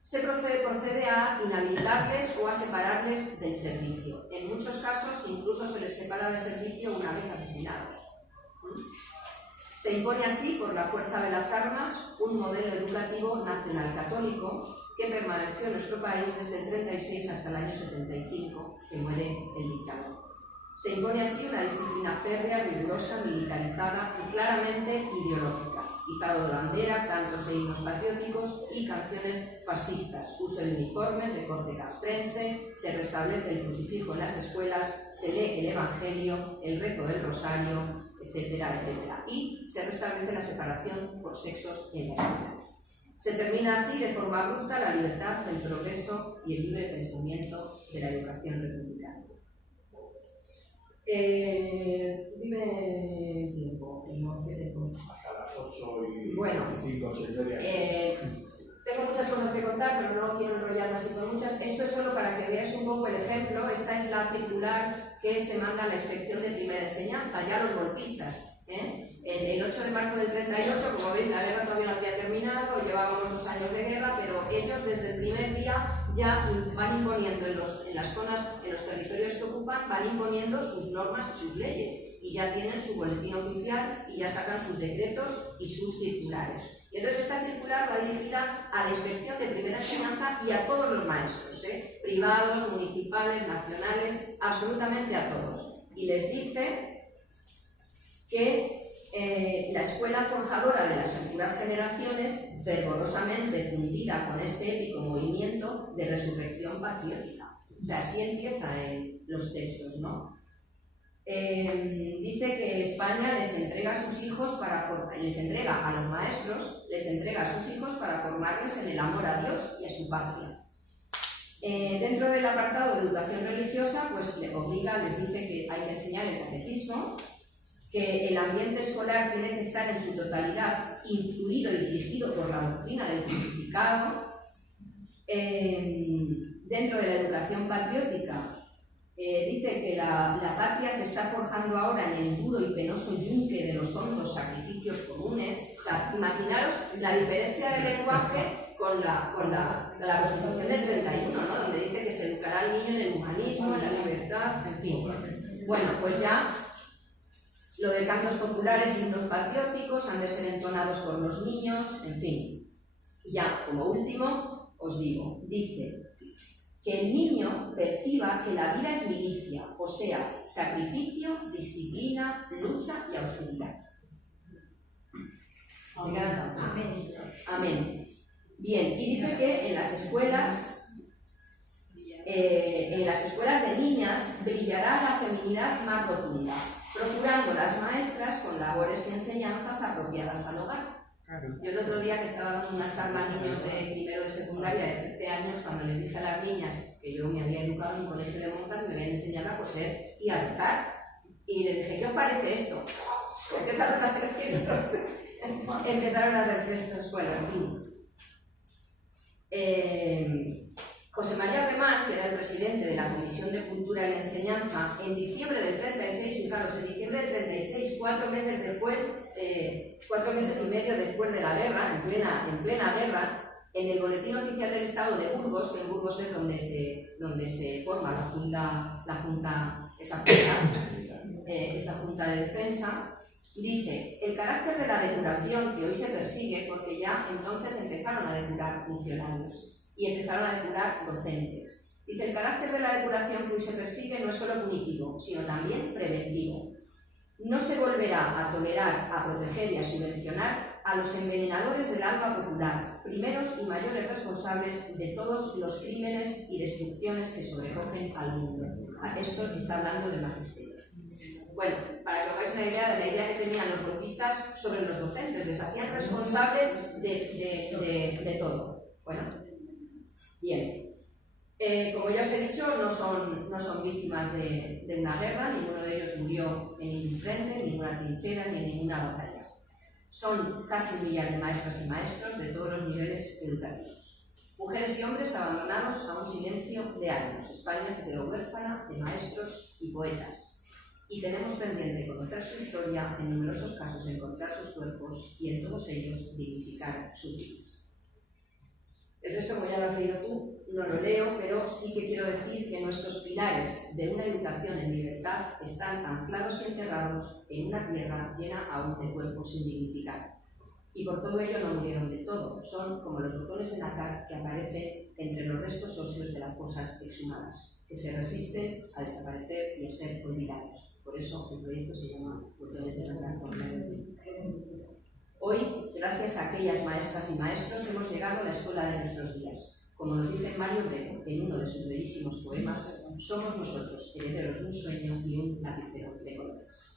se procede a inhabilitarles o a separarles del servicio. En muchos casos, incluso se les separa del servicio una vez asesinados. Se impone así, por la fuerza de las armas, un modelo educativo nacional católico que permaneció en nuestro país desde el 36 hasta el año 75, que muere el dictador. Se impone así una disciplina férrea, rigurosa, militarizada y claramente ideológica, izado de bandera, cantos e himnos patrióticos y canciones fascistas, uso de uniformes de corte castrense, se restablece el crucifijo en las escuelas, se lee el Evangelio, el rezo del Rosario, etcétera, etcétera, y se restablece la separación por sexos en la escuela. Se termina así de forma abrupta la libertad, el progreso y el libre pensamiento de la educación republicana. Dime el tiempo, ¿qué tengo? Hasta las 8 y bueno, 5 señoría. Tengo muchas cosas que contar, pero no quiero enrollarme así con muchas. Esto es solo para que veáis un poco el ejemplo. Esta es la circular que se manda a la inspección de primera enseñanza, ya los golpistas. El 8 de marzo del 38, como veis, la guerra todavía no había terminado, llevábamos 2 años de guerra, pero ellos desde el primer día ya van imponiendo en las zonas, en los territorios que ocupan, van imponiendo sus normas y sus leyes, y ya tienen su boletín oficial y ya sacan sus decretos y sus circulares. Y entonces esta circular va dirigida a la inspección de primera enseñanza y a todos los maestros, privados, municipales, nacionales, absolutamente a todos. Y les dice que la escuela forjadora de las futuras generaciones, fervorosamente fundida con este épico movimiento de resurrección patriótica. O sea, así empieza en los textos, ¿no? Dice que España les entrega a sus hijos les entrega a los maestros, les entrega a sus hijos para formarles en el amor a Dios y a su patria. Dentro del apartado de educación religiosa, pues les dice que hay que enseñar el catecismo, que el ambiente escolar tiene que estar en su totalidad influido y dirigido por la doctrina del crucificado. Dentro de la educación patriótica, dice que la patria se está forjando ahora en el duro y penoso yunque de los hondos sacrificios comunes. O sea, imaginaros la diferencia de lenguaje con la Constitución del 31, ¿no? Donde dice que se educará al niño en el humanismo, en la libertad, en fin. Bueno, pues ya lo de cantos populares y himnos patrióticos han de ser entonados por los niños, en fin. Y ya, como último, os digo, dice que el niño perciba que la vida es milicia, o sea, sacrificio, disciplina, lucha y austeridad. Amén. Amén. Bien, y dice que en las escuelas de niñas brillará la feminidad más rotunda, procurando las maestras con labores y enseñanzas apropiadas al hogar. Yo el otro día que estaba dando una charla a niños de primero de secundaria de 13 años, cuando les dije a las niñas que yo me había educado en un colegio de monjas y me habían enseñado a coser y a rezar, y les dije, ¿qué os parece esto? Empezaron a hacer gestos, bueno, en fin. José María Remán, que era el presidente de la Comisión de Cultura y Enseñanza, en diciembre del 36, fijaros, en diciembre del 36, 4 meses después, 4 meses y medio después de la guerra, en plena guerra, En el Boletín Oficial del Estado de Burgos, que en Burgos es donde se forma esa junta de defensa, dice: el carácter de la depuración que hoy se persigue, porque ya entonces empezaron a depurar funcionarios y empezaron a depurar docentes. Dice: el carácter de la depuración que hoy se persigue no es solo punitivo, sino también preventivo. No se volverá a tolerar, a proteger y a subvencionar a los envenenadores del alma popular, primeros y mayores responsables de todos los crímenes y destrucciones que sobrecogen al mundo. Esto está hablando del magisterio. Bueno, para que os hagáis una idea de la idea que tenían los golpistas sobre los docentes, les hacían responsables de todo. Bueno, bien. Como ya os he dicho, no son víctimas de una guerra, ninguno de ellos murió en ningún frente, en ninguna trinchera, ni en ninguna batalla. Son casi 1 millar de maestras y maestros de todos los niveles educativos. Mujeres y hombres abandonados a un silencio de años. España se quedó huérfana de maestros y poetas. Y tenemos pendiente conocer su historia, en numerosos casos encontrar sus cuerpos y en todos ellos dignificar sus vidas. El resto, como ya lo has leído tú, no lo leo, pero sí que quiero decir que nuestros pilares de una educación en libertad están anclados y enterrados en una tierra llena aún de cuerpos sin dignificar. Y por todo ello no murieron de todo, son como los botones de nácar que aparecen entre los restos óseos de las fosas exhumadas, que se resisten a desaparecer y a ser olvidados. Por eso el proyecto se llama Botones de nácar por Medio. Hoy, gracias a aquellas maestras y maestros, hemos llegado a la escuela de nuestros días. Como nos dice Mario Obrero en uno de sus bellísimos poemas, somos nosotros, herederos de un sueño y un lapicero de colores.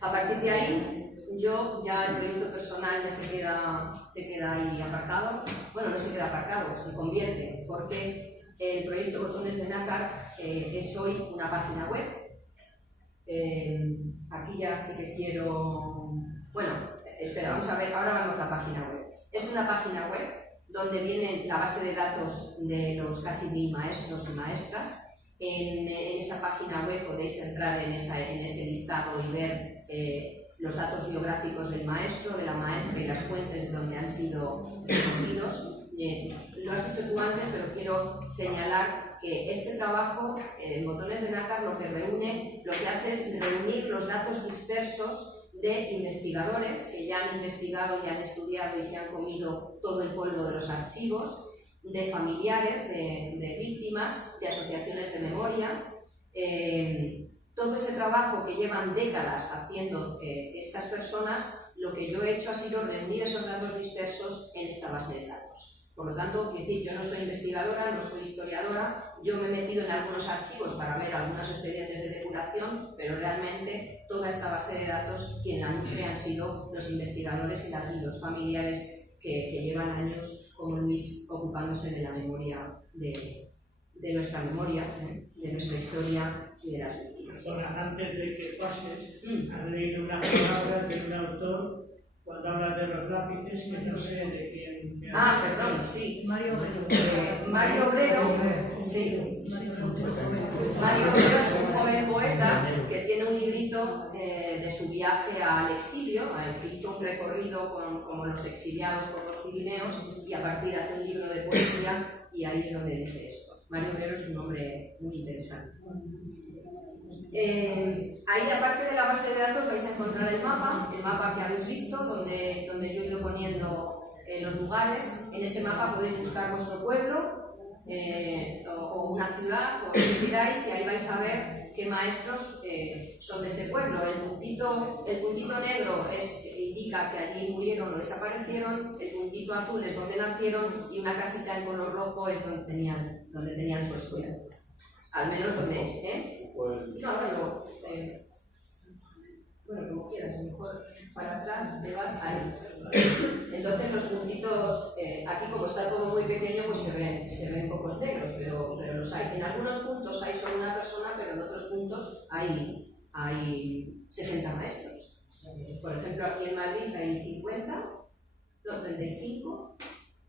A partir de ahí, yo ya el proyecto personal ya se queda ahí aparcado. Bueno, no se queda aparcado, se convierte, porque el proyecto Botones de nácar es hoy una página web. Aquí ya sí que quiero... Bueno, espera, vamos a ver, ahora vamos a la página web. Es una página web donde viene la base de datos de los casi 1000 maestros y maestras. En esa página web podéis entrar en ese listado y ver los datos biográficos del maestro, de la maestra y las fuentes de donde han sido recogidos. Lo has dicho tú antes, pero quiero señalar que este trabajo, Botones de nácar, lo que hace es reunir los datos dispersos de investigadores que ya han investigado y han estudiado y se han comido todo el polvo de los archivos, de familiares, de víctimas, de asociaciones de memoria. Todo ese trabajo que llevan décadas haciendo estas personas, lo que yo he hecho ha sido reunir esos datos dispersos en esta base de datos. Por lo tanto, yo no soy investigadora, no soy historiadora, yo me he metido en algunos archivos para ver algunos expedientes de depuración, pero realmente toda esta base de datos, quien la nutre han sido los investigadores y los familiares que llevan años, como Luis, ocupándose de la memoria, de nuestra memoria, de nuestra historia y de las víctimas. Ahora, antes de que pases, has leído unas palabras de un autor cuando hablas de los lápices, que no sé de quién. Perdón, sí. Mario Obrero. Mario Obrero, sí. Mario Obrero es un joven poeta que tiene un librito de su viaje al exilio, que hizo un recorrido como los exiliados por los Pirineos y a partir hace un libro de poesía y ahí es donde dice esto. Mario Obrero es un hombre muy interesante. Ahí, aparte de la base de datos, vais a encontrar el mapa que habéis visto, donde yo he ido poniendo los lugares. En ese mapa podéis buscar vuestro pueblo o una ciudad, o lo que queráis, y ahí vais a ver qué maestros son de ese pueblo. El puntito negro indica que allí murieron o desaparecieron, el puntito azul es donde nacieron y una casita en color rojo es donde tenían su escuela. Al menos donde... No, bueno, como quieras, a lo mejor para atrás te vas ahí. Entonces los puntitos, aquí como está todo muy pequeño, pues se ven pocos negros, pero los hay. En algunos puntos hay solo una persona, pero en otros puntos hay 60 maestros. Por ejemplo, aquí en Madrid hay 35.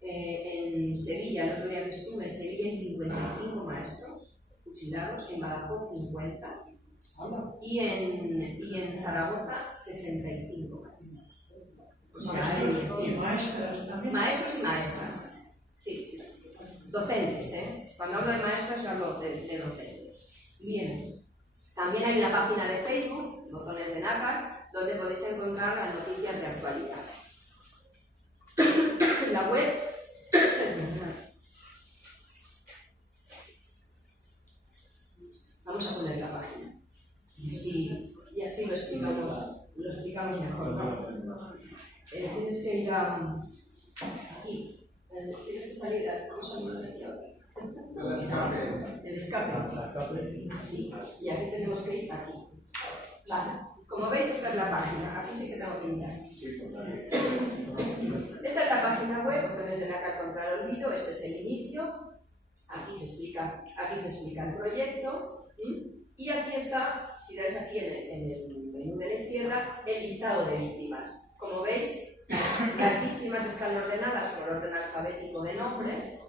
En Sevilla, el otro día que estuve en Sevilla, hay 55 maestros fusilados, en Badajoz 50 y en Zaragoza 65 maestros. O O sea, y maestras también. Maestros y maestras. Sí, sí, sí. Docentes, ¿eh? Cuando hablo de maestras, hablo de docentes. Bien. También hay una página de Facebook, Botones de Nácar, donde podéis encontrar las noticias de actualidad. La web. Vamos a poner la página. Sí, y así lo explicamos mejor, ¿no? Tienes que ir a aquí. Tienes que salir a cosa de aquí ahora. El escape. El escape. Sí, y aquí tenemos que ir aquí. Vale. Como veis, esta es la página. Aquí sí que tengo que mirar. Esta es la página web, Botones de Nácar contra el olvido. Este es el inicio. Aquí se explica el proyecto. Y aquí está, si dais aquí en el menú de la izquierda, el listado de víctimas. Como veis, las víctimas están ordenadas por orden alfabético de nombre,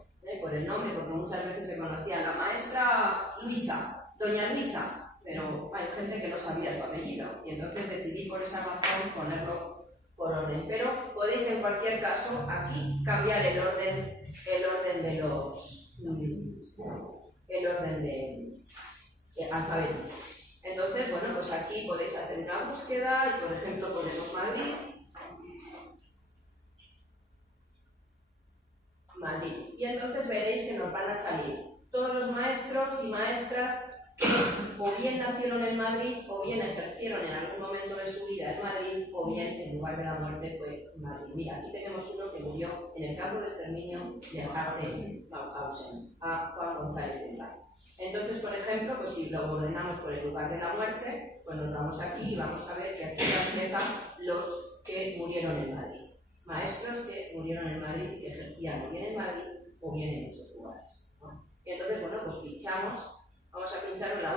por el nombre, porque muchas veces se conocía la maestra Luisa, doña Luisa, pero hay gente que no sabía su apellido, y entonces decidí por esa razón ponerlo por orden. Pero podéis en cualquier caso aquí cambiar el orden alfabético. Entonces, bueno, pues aquí podéis hacer una búsqueda y, por ejemplo, ponemos Madrid. Y entonces veréis que nos van a salir todos los maestros y maestras que o bien nacieron en Madrid, o bien ejercieron en algún momento de su vida en Madrid, o bien el lugar de la muerte fue Madrid. Mira, aquí tenemos uno que murió en el campo de exterminio de Mauthausen, a Juan González de Paz. Entonces, por ejemplo, pues si lo ordenamos por el lugar de la muerte, pues nos vamos aquí y vamos a ver que aquí empiezan los que murieron en Madrid. Maestros que murieron en Madrid y que ejercían o bien en Madrid o bien en otros lugares, ¿no? Y entonces, bueno, pues pinchamos, vamos a pinchar una de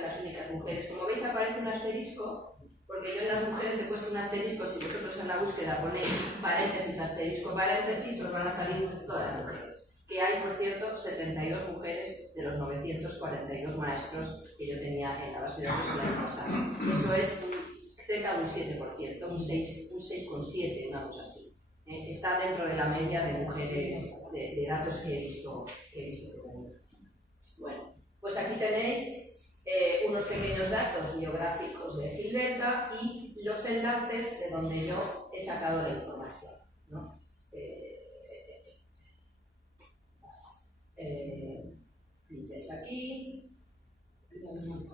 las únicas mujeres. Como veis aparece un asterisco, porque yo en las mujeres he puesto un asterisco. Si vosotros en la búsqueda ponéis paréntesis, asterisco, paréntesis, os van a salir todas las mujeres. Que hay, por cierto, 72 mujeres de los 942 maestros que yo tenía en la base de datos el año pasado. Eso es cerca de un 7%, un 6,7%, una cosa así. Está dentro de la media de mujeres de datos que he visto que tengo. Bueno, pues aquí tenéis unos pequeños datos biográficos de Gilberta y los enlaces de donde yo he sacado la información, ¿no? Pincháis aquí y bueno,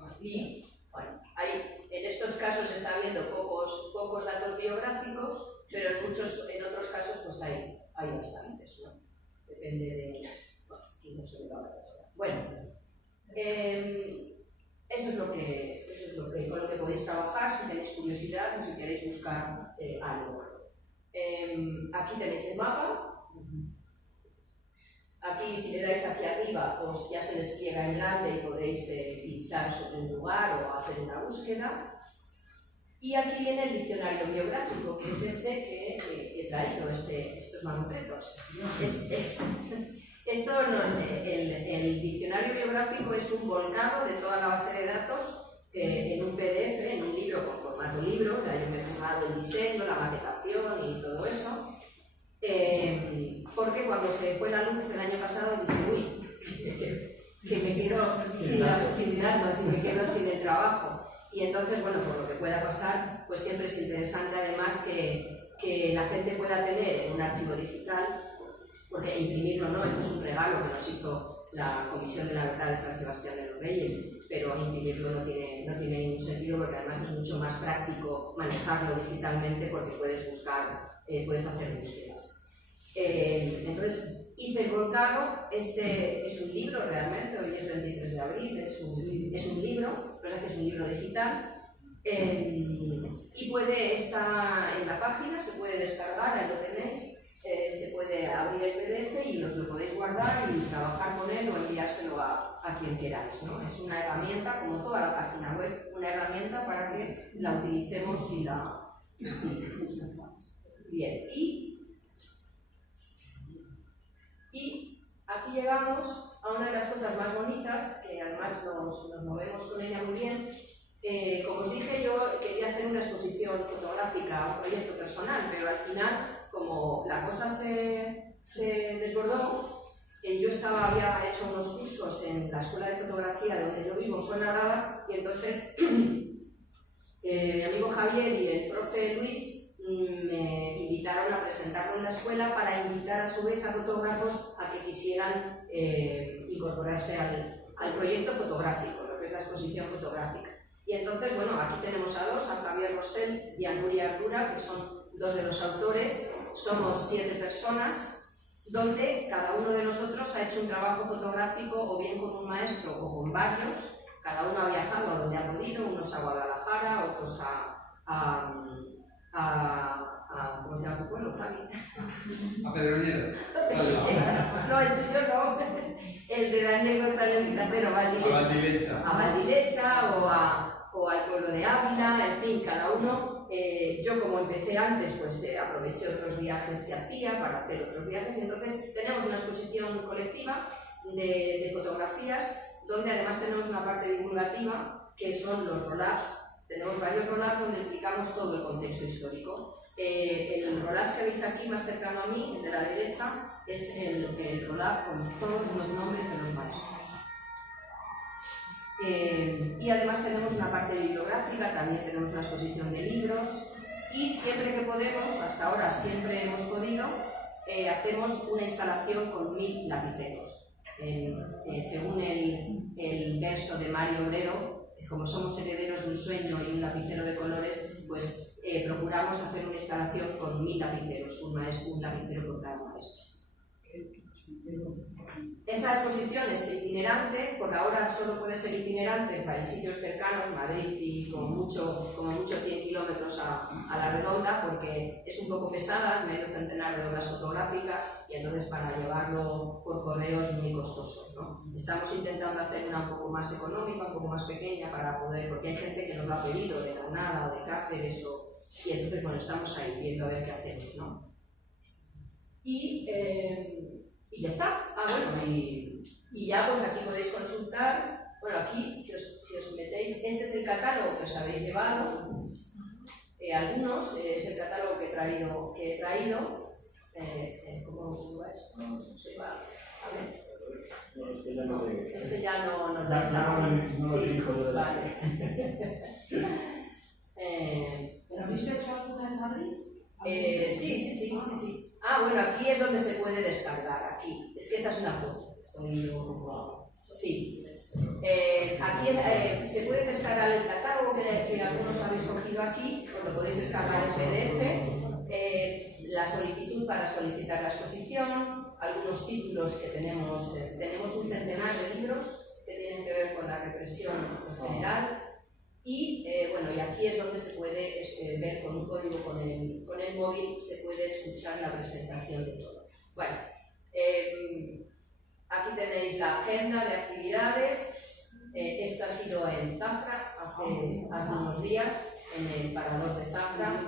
en estos casos está habiendo pocos datos biográficos, pero en otros casos pues hay bastantes, ¿no? Depende de... Aquí no se ve la verdad. Bueno, eso es lo que con lo que podéis trabajar si tenéis curiosidad o si queréis buscar algo. Aquí tenéis el mapa. Aquí, si le dais aquí arriba, pues ya se despliega en grande y podéis pinchar sobre un lugar o hacer una búsqueda. Y aquí viene el diccionario biográfico, que es este que he traído, estos mamotretos. El diccionario biográfico es un volcado de toda la base de datos en un PDF, en un libro con formato libro. Ya yo me he fijado el diseño, la maquetación y todo eso. Porque cuando se fue la luz el año pasado dije, uy, que me quedo sin datos y me quedo sin el trabajo. Y entonces, bueno, por lo que pueda pasar, pues siempre es interesante además que la gente pueda tener un archivo digital, porque imprimirlo no, esto es un regalo que nos hizo la Comisión de la Verdad de San Sebastián de los Reyes, pero imprimirlo no tiene ningún sentido, porque además es mucho más práctico manejarlo digitalmente porque puedes buscar, puedes hacer búsquedas. Entonces hice el volcado. Este es un libro realmente, hoy es 23 de abril, es un libro, pero es que es un libro digital, y puede estar en la página, se puede descargar, ahí lo tenéis, se puede abrir el PDF y os lo podéis guardar y trabajar con él o enviárselo a quien queráis, ¿no? Es una herramienta, como toda la página web, una herramienta para que la utilicemos y la... Bien, y aquí llegamos a una de las cosas más bonitas, que además nos movemos con ella muy bien, Como os dije, yo quería hacer una exposición fotográfica, un proyecto personal, pero al final, como la cosa se desbordó, yo había hecho unos cursos en la escuela de fotografía donde yo vivo, en Fuenlabrada, y entonces mi amigo Javier y el profe Luis me invitaron a presentarlo en la escuela para invitar a su vez a fotógrafos a que quisieran incorporarse al proyecto fotográfico, lo que es la exposición fotográfica. Y entonces, bueno, aquí tenemos a dos, a Javier Rosell y a Nuria Ardura, que son dos de los autores. Somos 7 personas, donde cada uno de nosotros ha hecho un trabajo fotográfico o bien con un maestro o con varios. Cada uno ha viajado a donde ha podido, unos a Guadalajara, otros ¿cómo se llama tu pueblo, Javi? A Pedroñera. No, el tuyo no. El de Daniel González Vitacero, Valdilecha. A Valdilecha o al pueblo de Ávila, en fin, cada uno. Yo, como empecé antes, pues aproveché otros viajes que hacía para hacer otros viajes, y entonces tenemos una exposición colectiva de fotografías, donde además tenemos una parte divulgativa, que son los roll-ups. Tenemos varios roll-ups donde explicamos todo el contexto histórico. El roll-up que veis aquí, más cercano a mí, el de la derecha, es el roll-up con todos los nombres de los maestros. Y además tenemos una parte bibliográfica, también tenemos una exposición de libros, y siempre que podemos, hasta ahora siempre hemos podido, hacemos una instalación con 1000 lapiceros. Según el verso de Mario Obrero, como somos herederos de un sueño y un lapicero de colores, pues procuramos hacer una instalación con 1000 lapiceros, un lapicero por cada maestro. Esta exposición es itinerante, por ahora solo puede ser itinerante para sitios cercanos, Madrid y como mucho 100 kilómetros a la redonda, porque es un poco pesada, es medio centenar de obras fotográficas, y entonces para llevarlo por correo es muy costoso, ¿no? Estamos intentando hacer una un poco más económica, un poco más pequeña, para poder, porque hay gente que nos lo ha pedido de Granada o de Cáceres, y entonces bueno, estamos ahí viendo a ver qué hacemos, ¿no? Y ya está. Bueno, y ya pues aquí podéis consultar. Bueno, aquí si os metéis, este es el catálogo que os habéis llevado. Algunos, es el catálogo que he traído. ¿Cómo va esto? Se va. A ver. Este ya no nos da. No lo dijo. Vale. ¿Pero habéis hecho alguna en Madrid? Sí. Bueno, aquí es donde se puede descargar, aquí. Es que esa es una foto. Sí. Aquí se puede descargar el catálogo que algunos habéis cogido aquí, os lo podéis descargar en PDF, la solicitud para solicitar la exposición, algunos títulos que tenemos un centenar de libros que tienen que ver con la represión en general. Y y aquí es donde se puede ver con un código con el móvil, se puede escuchar la presentación de todo. Bueno, aquí tenéis la agenda de actividades. Esto ha sido en Zafra hace unos días, en el parador de Zafra.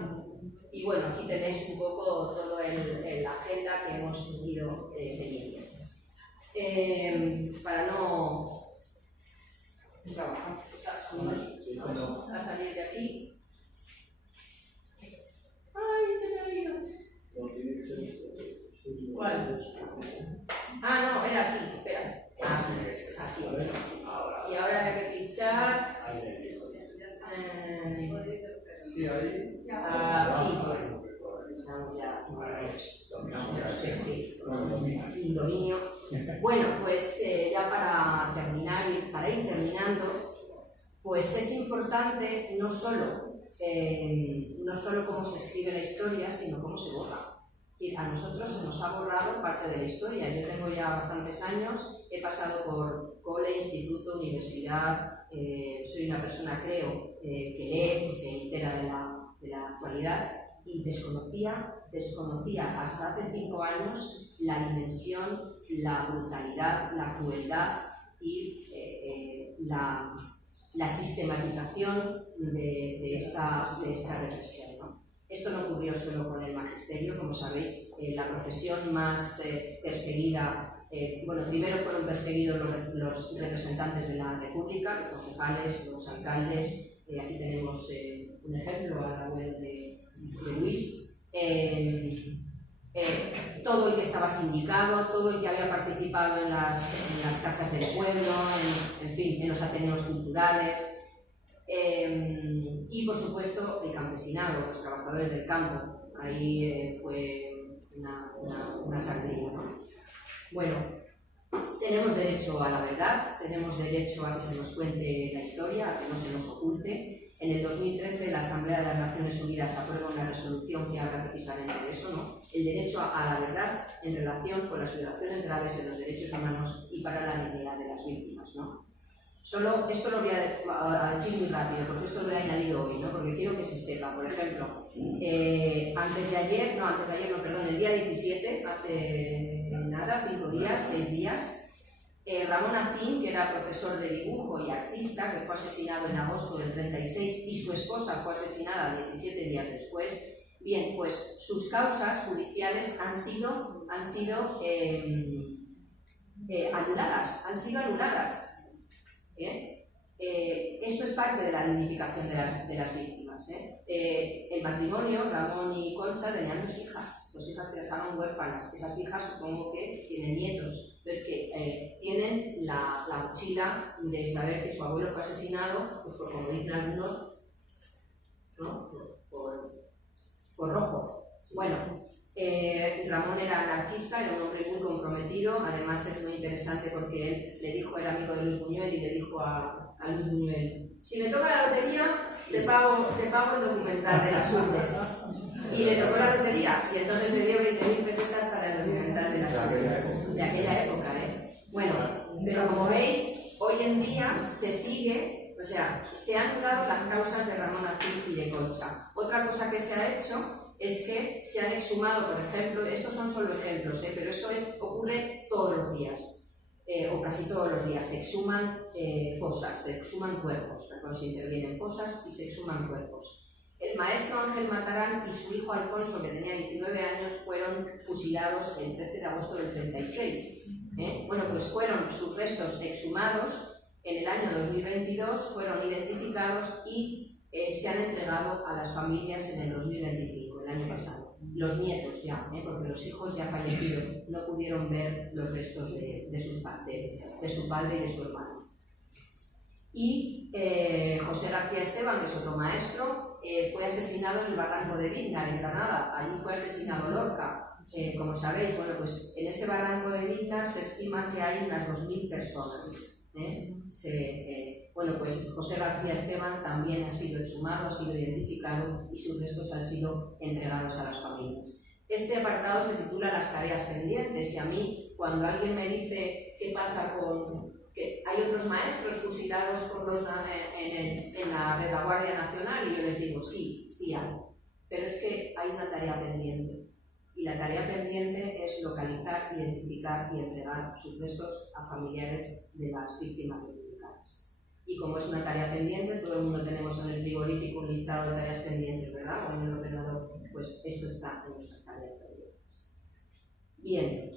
Y bueno, aquí tenéis un poco toda la agenda que hemos ido teniendo. Para no trabajar a salir de aquí. ¡Ay, se me ha ido! ¿Cuál? No, era aquí, espera. Aquí. Y ahora hay que pinchar. Sí, ahí. Aquí. Estamos ya. Sí. Un dominio. Bueno, pues ya para terminar y para ir terminando, pues es importante no solo cómo se escribe la historia, sino cómo se borra. Es decir, a nosotros se nos ha borrado parte de la historia. Yo tengo ya bastantes años, he pasado por cole, instituto, universidad, soy una persona, creo, que lee, que se entera de la actualidad, y desconocía hasta hace 5 años la dimensión, la brutalidad, la crueldad y la sistematización de esta represión, ¿no? Esto no ocurrió solo con el magisterio, como sabéis, la profesión más perseguida bueno, primero fueron perseguidos los representantes de la República, los concejales, los alcaldes, aquí tenemos un ejemplo al abuelo de Luis, todo el que estaba sindicado, todo el que había participado en las casas del pueblo, en fin, en los ateneos culturales, y por supuesto el campesinado, los trabajadores del campo. Ahí fue una sangría, ¿no? Bueno, tenemos derecho a la verdad, tenemos derecho a que se nos cuente la historia, a que no se nos oculte. En el 2013 la Asamblea de las Naciones Unidas aprueba una resolución que habla precisamente de eso, ¿no? El derecho a la verdad en relación con las violaciones graves de los derechos humanos y para la dignidad de las víctimas, ¿no? Solo esto lo voy a decir muy rápido, porque esto lo he añadido hoy, ¿no? Porque quiero que se sepa. Por ejemplo, el día 17, hace nada, 5 días, 6 días, Ramón Acín, que era profesor de dibujo y artista, que fue asesinado en agosto del 36, y su esposa fue asesinada 17 días después. Bien, pues sus causas judiciales han sido anuladas. Esto es parte de la dignificación de las víctimas. El matrimonio, Ramón y Concha, tenían 2 hijas que dejaron huérfanas. Esas hijas supongo que tienen nietos, entonces que tienen la mochila de saber que su abuelo fue asesinado, pues por, como dicen algunos, ¿no? por rojo. Bueno, Ramón era anarquista, era un hombre muy comprometido, además es muy interesante porque él le dijo, era amigo de Luis Buñuel y le dijo a Luis Buñuel: si me toca la lotería, te pago el documental de las Urdes. Y le tocó la lotería y entonces le dio 20.000 pesetas para el documental de las Urdes, de aquella época, ¿eh? Bueno, pero como veis, hoy en día se sigue, o sea, se han anulado las causas de Ramón Acín y de Concha. Otra cosa que se ha hecho es que se han exhumado, por ejemplo, estos son solo ejemplos, pero esto ocurre todos los días, o casi todos los días, se exhuman fosas, se exhuman cuerpos, se intervienen fosas y se exhuman cuerpos. El maestro Ángel Matarán y su hijo Alfonso, que tenía 19 años, fueron fusilados el 13 de agosto del 36. Bueno, pues fueron sus restos exhumados en el año 2022, fueron identificados y se han entregado a las familias en el 2025, el año pasado. Los nietos ya, porque los hijos ya fallecidos no pudieron ver los restos de su padre y de su hermano. Y José García Esteban, que es otro maestro, fue asesinado en el barranco de Viznar, en Granada. Allí fue asesinado Lorca. Como sabéis, bueno, pues en ese barranco de Viznar se estima que hay unas 2.000 personas. Bueno, pues José García Esteban también ha sido exhumado, ha sido identificado y sus restos han sido entregados a las familias. Este apartado se titula Las tareas pendientes, y a mí, cuando alguien me dice qué pasa con que hay otros maestros fusilados en la retaguardia nacional, y yo les digo sí hay, pero es que hay una tarea pendiente. Y la tarea pendiente es localizar, identificar y entregar sus restos a familiares de las víctimas republicanas. Y como es una tarea pendiente, todo el mundo tenemos en el frigorífico un listado de tareas pendientes, ¿verdad? O en el ordenador, pues esto está en nuestras tareas pendientes. Bien,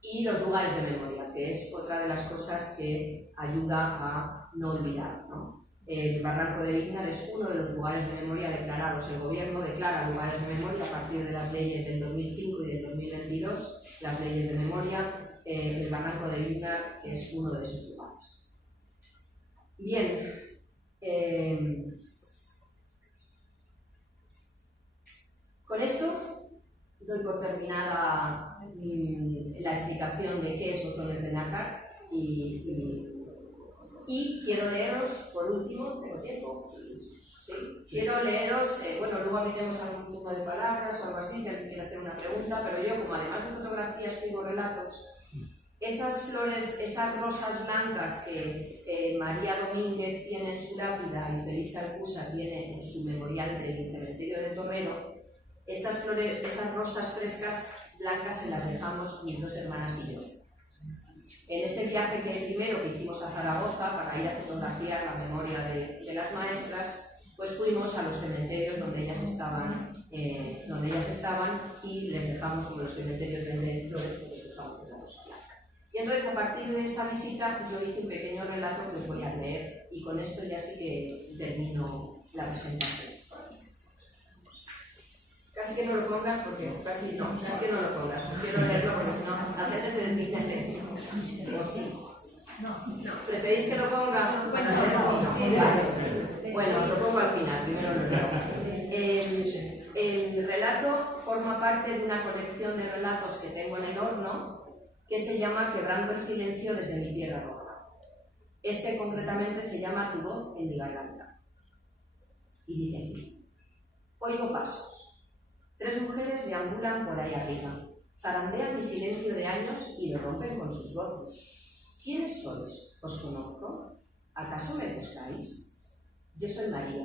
y los lugares de memoria, que es otra de las cosas que ayuda a no olvidar, ¿no? El barranco de Viznar es uno de los lugares de memoria declarados. El gobierno declara lugares de memoria a partir de las leyes del 2005 y del 2022, las leyes de memoria. El barranco de Viznar es uno de esos lugares. Bien, con esto doy por terminada la explicación de qué es Botones de nácar y quiero leeros, por último, ¿tengo tiempo? Sí. Quiero leeros, bueno, luego abriremos algún punto de palabras o algo así, si alguien quiere hacer una pregunta, pero yo, como además de fotografía escribo relatos, esas flores, esas rosas blancas que María Domínguez tiene en su lápida y Felisa Alcusa tiene en su memorial del cementerio de Torrero, esas flores, esas rosas frescas blancas se las dejamos mis 2 hermanas y yo. En ese viaje que hicimos a Zaragoza para ir a fotografiar la memoria de las maestras, pues fuimos a los cementerios donde ellas estaban y les dejamos, como los cementerios venden flores, pues les dejamos una rosa blanca. Y entonces, a partir de esa visita, yo hice un pequeño relato que os voy a leer, y con esto ya sí que termino la presentación. Casi que no lo pongas, porque casi que no lo pongas, prefiero leerlo porque si no la gente se detiene. ¿O sí? No. ¿Preferís que lo ponga? Bueno, vale. Bueno, os lo pongo al final, primero lo leo. El relato forma parte de una colección de relatos que tengo en el horno, que se llama Quebrando el silencio desde mi tierra roja. Este concretamente se llama Tu voz en mi garganta. Y dice así: oigo pasos. 3 mujeres deambulan por ahí arriba, zarandean mi silencio de años y lo rompen con sus voces. ¿Quiénes sois? ¿Os conozco? ¿Acaso me buscáis? Yo soy María.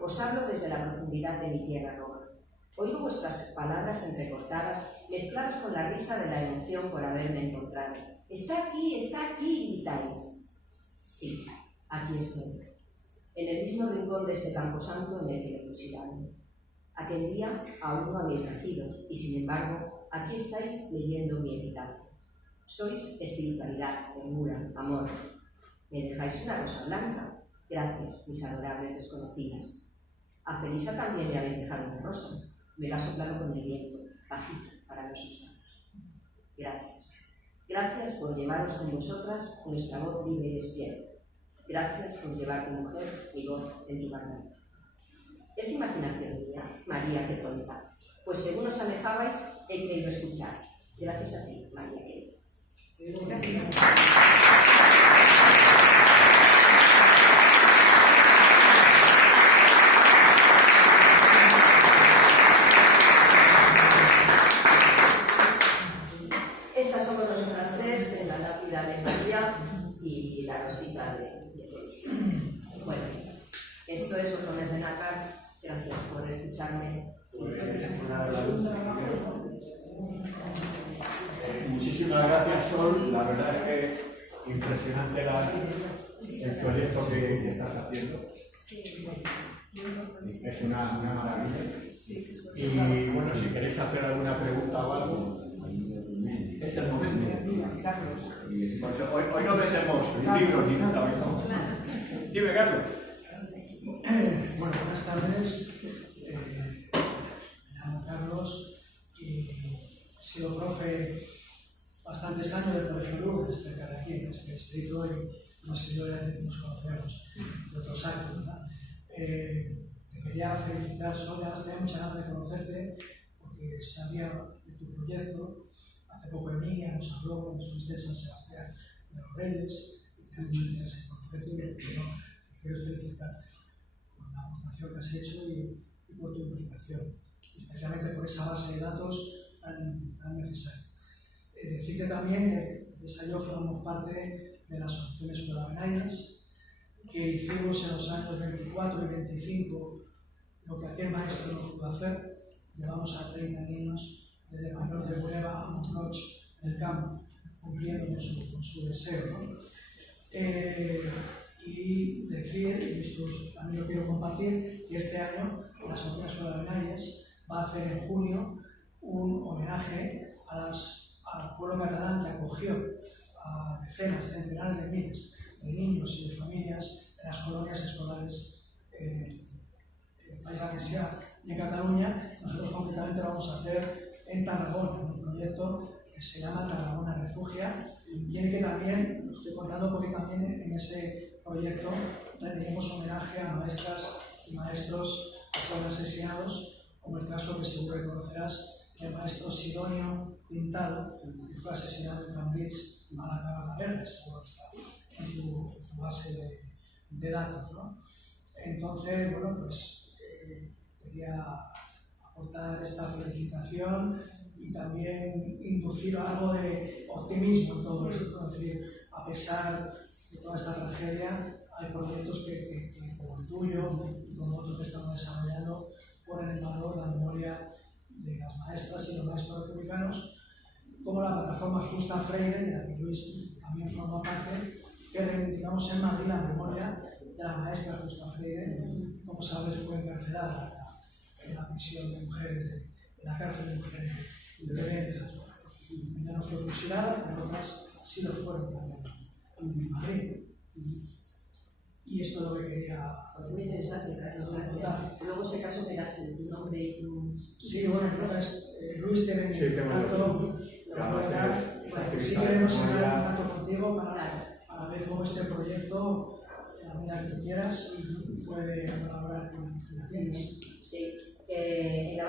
Os hablo desde la profundidad de mi tierra roja. Oigo vuestras palabras entrecortadas, mezcladas con la risa de la emoción por haberme encontrado. Está aquí, gritáis. Sí, aquí estoy. En el mismo rincón de este camposanto en el que me fusilaron. Aquel día aún no habéis nacido, y sin embargo, aquí estáis leyendo mi epitafio. Sois espiritualidad, ternura, amor. ¿Me dejáis una rosa blanca? Gracias, mis adorables desconocidas. A Felisa también le habéis dejado una rosa. Me la ha soplado con el viento, bajito, para los usanos. Gracias. Gracias por llevaros con vosotras nuestra voz libre y despierta. Gracias por llevar tu mujer mi voz en tu garganta. ¿Es imaginación mía, María, qué tonta? Pues según os alejabais, he creído escuchar. Gracias a ti, María querida. Gracias. Estas somos nosotras 3 en la lápida de María y la rosita de Felisa. Bueno, esto es Botones de Nácar. Gracias por escucharme. Muchísimas gracias, Sol. La verdad es que impresionante el proyecto que estás haciendo. Es una maravilla. Y bueno, si queréis hacer alguna pregunta o algo, es el momento. Hoy no vendemos libros ni nada, ¿no? Dime, Carlos. Bueno, buenas tardes. Me llamo Carlos y he sido profe bastantes años del Colegio Lourdes, cerca de aquí, en este distrito, y no sé, yo ya nos conocemos de otros actos, ¿verdad? Te quería felicitar, Sol, además tenía muchas ganas de conocerte porque sabía de tu proyecto. Hace poco Emilia nos habló cuando estuviste en San Sebastián de los Reyes y tenía mucho interés en conocerte y te quiero felicitarte por la aportación que has hecho y por tu implicación, especialmente por esa base de datos tan necesaria. Decirte también que desde yo formamos parte de las asociaciones Surabenainas, que hicimos en los años 24 y 25 lo que aquel maestro no pudo hacer. Llevamos a 30 niños desde Manuel de Prueba a Montroch del campo, cumpliendo con su deseo, ¿no? Y decir, y esto también lo quiero compartir, que este año la Asociación Surabenainas va a hacer en junio un homenaje al pueblo catalán que acogió a decenas, centenares de miles de niños y de familias en las colonias escolares en el País Valencià y en Cataluña. Nosotros concretamente lo vamos a hacer en Tarragona, en un proyecto que se llama Tarragona Refugia, y en el que también, lo estoy contando porque también en ese proyecto rendiremos homenaje a maestras y maestros que fueron asesinados, como el caso que seguro que conocerás, el maestro Sidonio Pintado, que fue asesinado en Cambrils al acabar la guerra, seguro que está en tu base de datos, ¿no? Entonces, bueno, pues quería aportar esta felicitación y también inducir algo de optimismo en todo esto. Es decir, a pesar de toda esta tragedia, hay proyectos que como el tuyo y como otros que estamos desarrollando, ponen en valor la memoria de las maestras y los maestros republicanos, como la plataforma Justa Freire, de la que Luis también forma parte, que reivindicamos en Madrid la memoria de la maestra Justa Freire. Como sabes, fue encarcelada en la prisión de mujeres, en la cárcel de mujeres violentas. Ella no fue fusilada, pero otras sí lo fueron también en Madrid. Y esto es lo que quería. Pues muy interesante, Carlos, gracias. Luego, si acaso, me das tu nombre y tus. Sí, bueno, Luis tiene mi contacto. Sí queremos entrar en contacto contigo para ver cómo este proyecto, a la medida que tú quieras, puede colaborar con la tienda. Sí. En la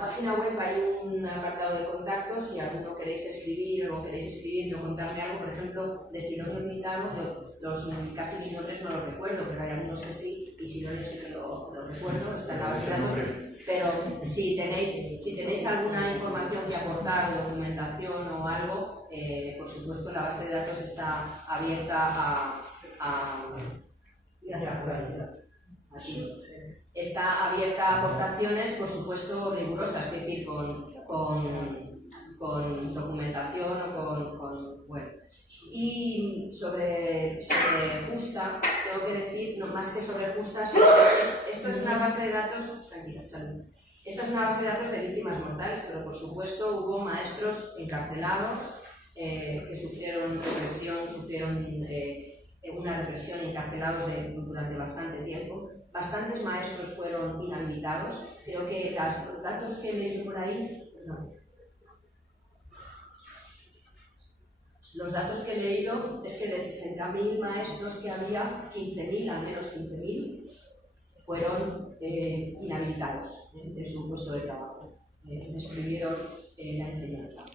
página web hay un apartado de contactos. Si alguno queréis escribir o queréis escribirme o contarme algo, por ejemplo, de Sidonio Pintado, los casi mis nombres no los recuerdo, pero hay algunos que sí, y Sidonio sí que lo recuerdo, está en la base de datos. Pero si tenéis alguna información que aportar, o documentación o algo, por supuesto la base de datos está abierta Está abierta a aportaciones, por supuesto, rigurosas, es decir, con documentación o bueno. Y sobre Justa, tengo que decir, no más que sobre Justa, esto es una base de datos, tranquila, salud. Esta es una base de datos de víctimas mortales, pero por supuesto hubo maestros encarcelados que sufrieron una represión y encarcelados durante bastante tiempo. Bastantes maestros fueron inhabilitados. Creo que los datos que leí por ahí, los datos que he leído es que de 60.000 maestros que había, 15.000, al menos 15.000, fueron inhabilitados de su puesto de trabajo. Excluyeron la enseñanza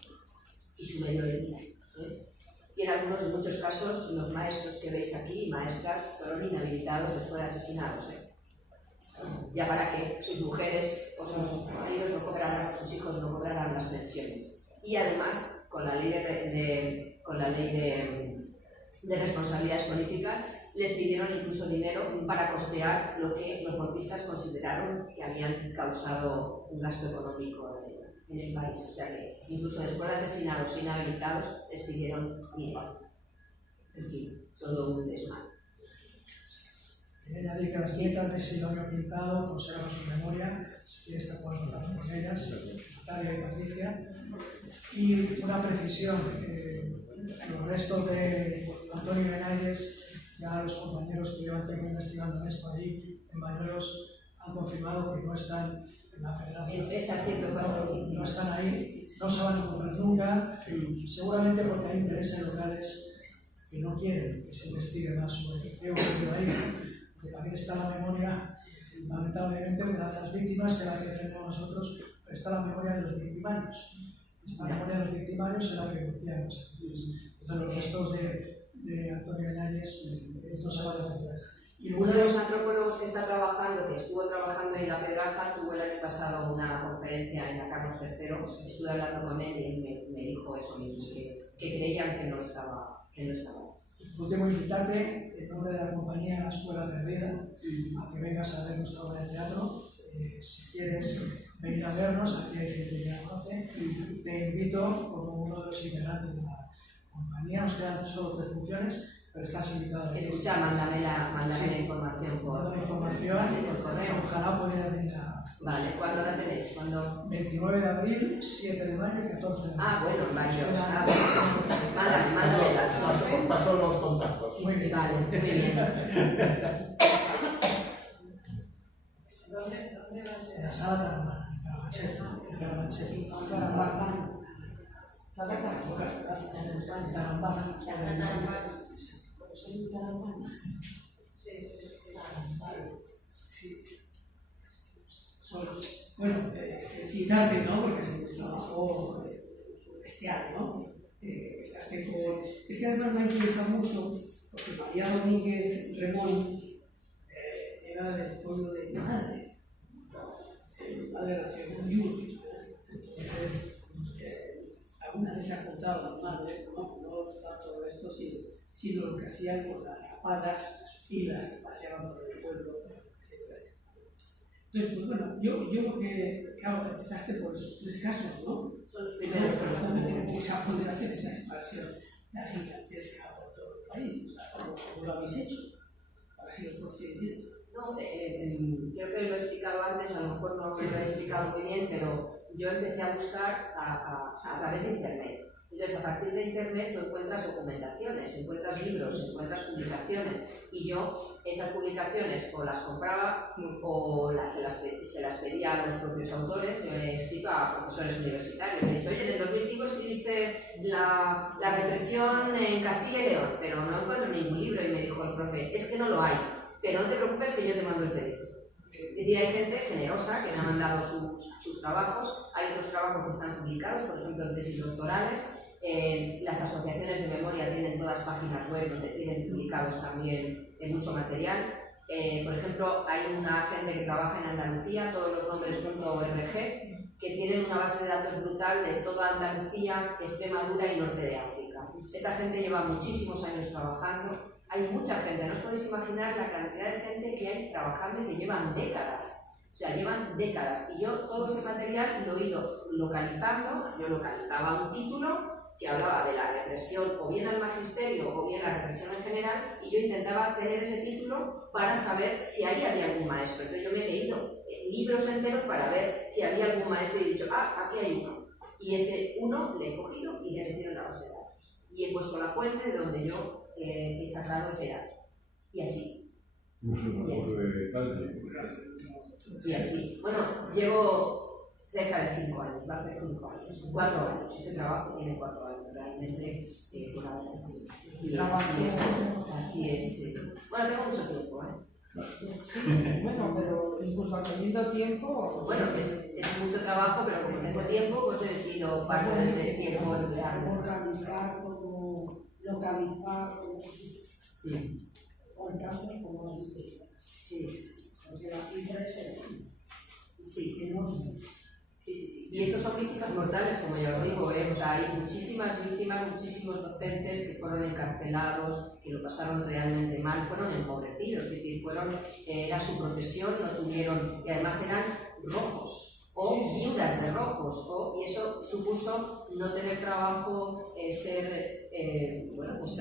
y su medio de vida. Y en muchos casos, los maestros que veis aquí, maestras, fueron inhabilitados después de asesinados. Ya para que sus mujeres o sus maridos no cobraran, o sus hijos no cobraran las pensiones. Y además, con la ley de responsabilidades políticas, les pidieron incluso dinero para costear lo que los golpistas consideraron que habían causado un gasto económico en el país. O sea que incluso después de asesinados e inhabilitados les pidieron dinero. En fin, todo un desmadre. Añadir que las nietas de Sidonio Pintado conservan su memoria, si quieres te puedo contar con ellas, Natalia y Patricia. Y una precisión, los restos de Antonio Benaires, ya los compañeros que llevan tiempo investigando en esto allí, en Bañuelos, han confirmado que no están en la Pedraza. No están ahí, no se van a encontrar nunca, seguramente porque hay intereses locales que no quieren que se investigue más sobre qué ocurrió ahí. Que también está la memoria, lamentablemente, de las víctimas, que la que defendemos nosotros, pero está la memoria de los victimarios. Esta memoria de los victimarios es la que bloqueamos. Entonces, los restos de Antonio Benaires no se van a encontrar. Uno de los antropólogos que está trabajando, que estuvo trabajando en la Pedraza, tuvo el año pasado una conferencia en la Carlos III. Estuve hablando con él y me dijo eso mismo, que creían que no estaba. Por último, invitarte en nombre de la compañía La Escuela Perdida a que vengas a ver nuestra obra de teatro. Si quieres venir a vernos, aquí hay gente que ya conoce. Te invito como uno de los integrantes de la compañía. Nos quedan solo 3 funciones, pero estás invitado a venir. Escucha, mándame la información por correo. Ojalá pudiera venir a... Vale, ¿cuándo la tenéis? ¿Cuándo? 29 de abril, 7 de mayo y 14 de mayo. Ah, bueno, mándame las dos. Os paso los contactos. Muy bien. Vale, muy bien. En la sala Taramán, en Carabanchel. Bueno, felicitarte, ¿no? Porque es un trabajo bestial, ¿no? Es que además me interesa mucho, porque María Domínguez Remón era del pueblo de mi madre. Mi madre nació con Yuri. Entonces, alguna vez ha contado a mi madre, no tanto esto, sino lo que hacían con las rapadas y las que paseaban por el pueblo, etc. Entonces, pues bueno, yo creo que, claro, empezaste por esos 3 casos, ¿no? Son los primeros, Esa ponderación, esa expansión tan gigantesca por todo el país. O sea, ¿cómo lo habéis hecho? ¿Cuál ha sido el procedimiento? No, creo que lo he explicado antes, a lo mejor no lo he explicado muy bien, pero yo empecé a buscar a través de Internet. Entonces, a partir de Internet tú encuentras documentaciones, encuentras libros, encuentras publicaciones, y yo esas publicaciones o las compraba o se las pedía a los propios autores. Yo he escrito a profesores universitarios, he dicho, oye, en el 2005 escribiste la represión en Castilla y León, pero no encuentro ningún libro, y me dijo el profe, es que no lo hay, pero no te preocupes que yo te mando el PDF. Es decir, hay gente generosa que me ha mandado sus trabajos, hay otros trabajos que están publicados, por ejemplo, en tesis doctorales. Las asociaciones de memoria tienen todas páginas web donde tienen publicados también mucho material. Por ejemplo, hay una gente que trabaja en Andalucía, todosloSnombres.org, que tienen una base de datos brutal de toda Andalucía, Extremadura y norte de África. Esta gente lleva muchísimos años trabajando. Hay mucha gente, no os podéis imaginar la cantidad de gente que hay trabajando y que llevan décadas. O sea, llevan décadas. Y yo todo ese material lo he ido localizando. Yo localizaba un título que hablaba de la represión o bien al magisterio o bien la represión en general, y yo intentaba tener ese título para saber si ahí había algún maestro. Entonces yo me he leído libros enteros para ver si había algún maestro y he dicho, aquí hay uno. Y ese uno le he cogido y le he metido en la base de datos. Y he puesto la fuente de donde yo he sacado ese dato. Y así. Y así. Bueno, llevo cerca de 5 años, va a hacer 5 años, 4 años. Este trabajo tiene 4 años, realmente por ahora. Y así es. Bueno, tengo mucho tiempo, Bueno, pero incluso teniendo tiempo... Bueno, es mucho trabajo, pero como tengo tiempo, pues he decidido partes de tiempo emplearlo. Organizar, como localizar, como... Sí. Por casos como los dices. Sí. Porque la cifra es enorme. Sí. Y estos son víctimas mortales, como ya os digo, O sea, hay muchísimas víctimas, muchísimos docentes que fueron encarcelados, que lo pasaron realmente mal, fueron empobrecidos, es decir, era su profesión, no tuvieron, y además eran rojos, o viudas de rojos, y eso supuso no tener trabajo, ser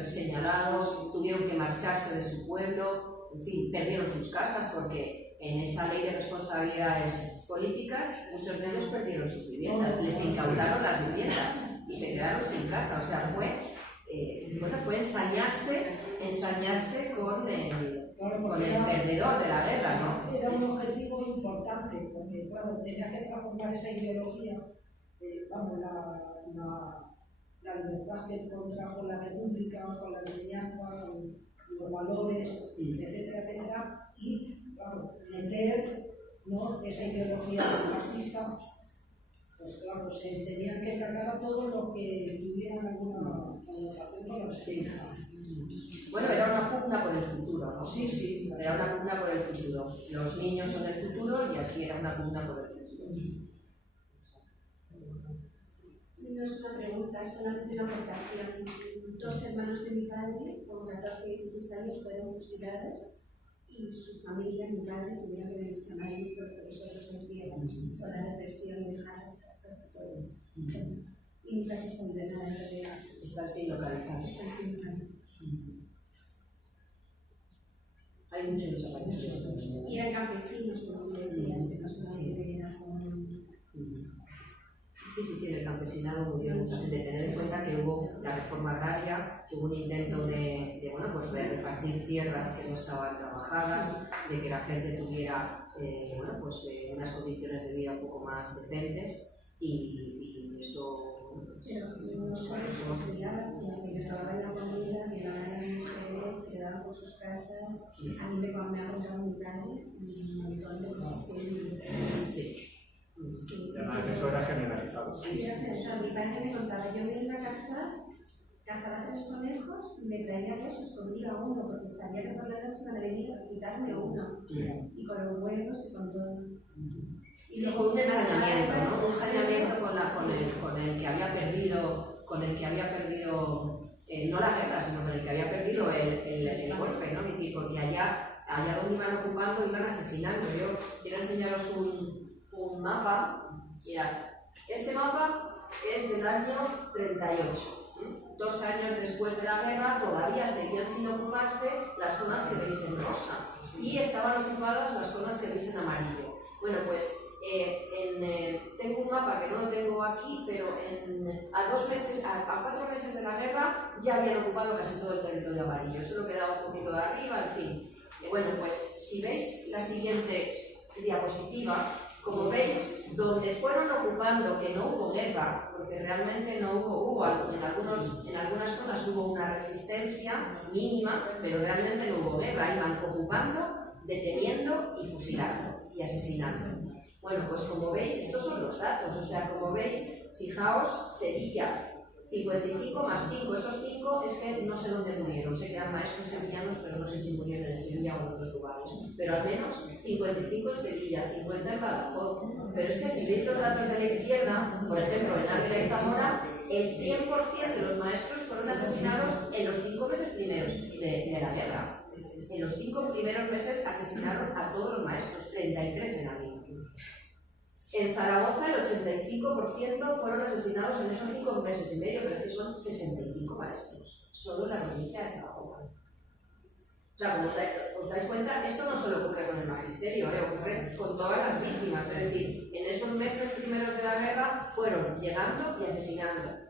señalados, tuvieron que marcharse de su pueblo, en fin, perdieron sus casas porque en esa ley de responsabilidades políticas, muchos de ellos perdieron sus viviendas, les incautaron las viviendas y se quedaron sin casa. O sea, fue ensañarse con el perdedor de la guerra, ¿no? Era un objetivo importante, porque, claro, tenía que transformar esa ideología, la libertad que contrajo la República, con la enseñanza, con los valores, etcétera, y claro, meter, ¿no?, esa ideología fascista, pues claro, se tenían que cargar a todos los que tuvieran alguna connotación con la sociedad. Bueno, era una pugna por el futuro, ¿no? Sí. Era una pugna por el futuro. Los niños son el futuro y aquí era una pugna por el futuro. No es una pregunta, es solamente una aportación. 2 hermanos de mi padre, con 14 y 16 años, fueron fusilados y su familia, mi padre, tuvieron que venirse a Madrid porque nosotros sentíamos por la represión y dejar las casas y todo eso. Y nunca se sabe nada en realidad. Están sin localizar. Hay muchos desaparecidos. Y eran campesinos, como me decías, que no solamente era con... Sí, en el campesinado murieron mucha gente. Tener en cuenta que hubo la reforma agraria, que hubo un intento de repartir tierras que no estaban trabajadas, de que la gente tuviera unas condiciones de vida un poco más decentes, y eso... Pero no solo se fusilaban, sino que robaban la comida, violaban a las mujeres, se daban por sus casas. A mí me ha contado mi padre un montón de cosas que... Sí. Además, eso era generalizado. Sí, era generalizado. Mi padre me contaba, yo me iba a cazaba 3 conejos, me traía 2, escondía uno, porque sabía que por la noche iban a venir a quitarme uno. Y con los huevos y con todo. Y fue un ensañamiento, ¿no? Un ensañamiento con el que había perdido, no la guerra, sino con el que había perdido el golpe, ¿no? Es decir, porque allá donde iban ocupando, iban asesinando. Yo quiero enseñaros un mapa. Mirad, este mapa es del año 38. 2 años después de la guerra todavía seguían sin ocuparse las zonas que veis en rosa y estaban ocupadas las zonas que veis en amarillo. Bueno, pues tengo un mapa que no lo tengo aquí, pero a 4 meses de la guerra ya habían ocupado casi todo el territorio amarillo, solo quedaba un poquito de arriba, en fin. Bueno, pues si veis la siguiente diapositiva, como veis, donde fueron ocupando, que no hubo guerra, porque realmente no hubo en algunas zonas hubo una resistencia mínima, pero realmente no hubo guerra, iban ocupando, deteniendo y fusilando y asesinando. Bueno, pues como veis, estos son los datos, o sea, como veis, fijaos, Sevilla, 55 más 5, esos 5 es que no sé dónde murieron, sé que eran maestros sevillanos, pero no sé si murieron en Sevilla o en otros lugares, pero al menos 55 en Sevilla, 50 en Badajoz, pero es que si veis los datos de la izquierda, por ejemplo, en Ávila y Zamora, el 100% de los maestros fueron asesinados en los 5 meses primeros de la guerra. En los 5 primeros meses asesinaron a todos los maestros, 33 en Ávila. En Zaragoza el 85% fueron asesinados en esos 5 meses y medio, pero es que son 65 maestros, solo en la provincia de Zaragoza. O sea, como os dais cuenta, esto no solo ocurre con el magisterio, ocurre con todas las víctimas, es decir, en esos meses primeros de la guerra fueron llegando y asesinando.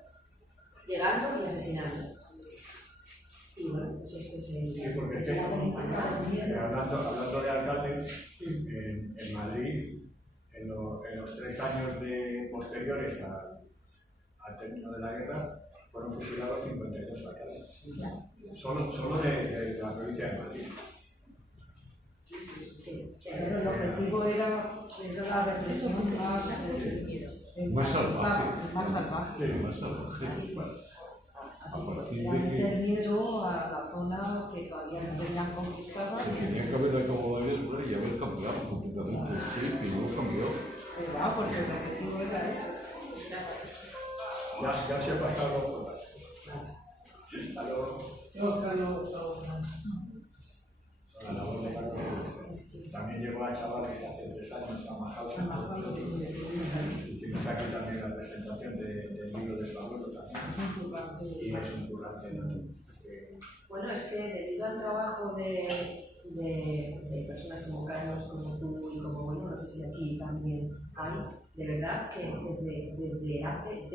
Y bueno, pues esto es el... Sí, porque es que, hablando de alcaldes, en Madrid, en los 3 años posteriores al término de la guerra, fueron fusilados 52 alcaldes. Solo de la provincia de Madrid. Pero el objetivo era la reflexión más salvaje. Más salvaje. Sí, más salvaje. Para meter miedo a la zona que todavía no tenían conquistada. Tenía que haber acabado de ver y haber cambiado completamente. Sí, y no cambió. Claro, porque el objetivo era ese. Ya se ha pasado por a la voz de Carlos. También llegó a chavales hace 3 años a Majausen. Hicimos aquí también la presentación del libro de su abuelo también. Y es un currante. Bueno, es que debido al trabajo de personas como Carlos, como tú y como, bueno, no sé si aquí también hay, de verdad que desde hace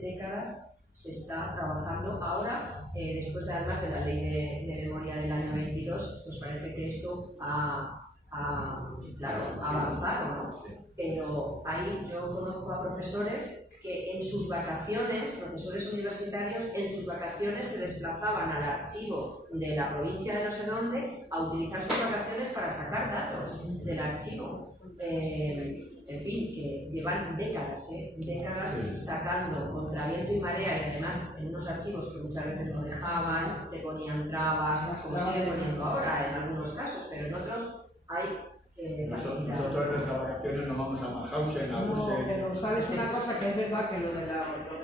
décadas se está trabajando. Ahora, después además de la ley de memoria del año 22, pues parece que esto ha avanzado, ¿no? Pero ahí yo conozco a profesores que en sus vacaciones, profesores universitarios, en sus vacaciones se desplazaban al archivo de la provincia de no sé dónde a utilizar sus vacaciones para sacar datos del archivo. En fin, que llevan décadas sacando contra viento y marea, y además en unos archivos que muchas veces no dejaban, te ponían trabas, como sigue poniendo ahora en algunos casos, pero en otros hay nosotros en nuestras vacaciones nos vamos a Majausen, a Busen. Pero sabes una cosa, que es verdad que lo de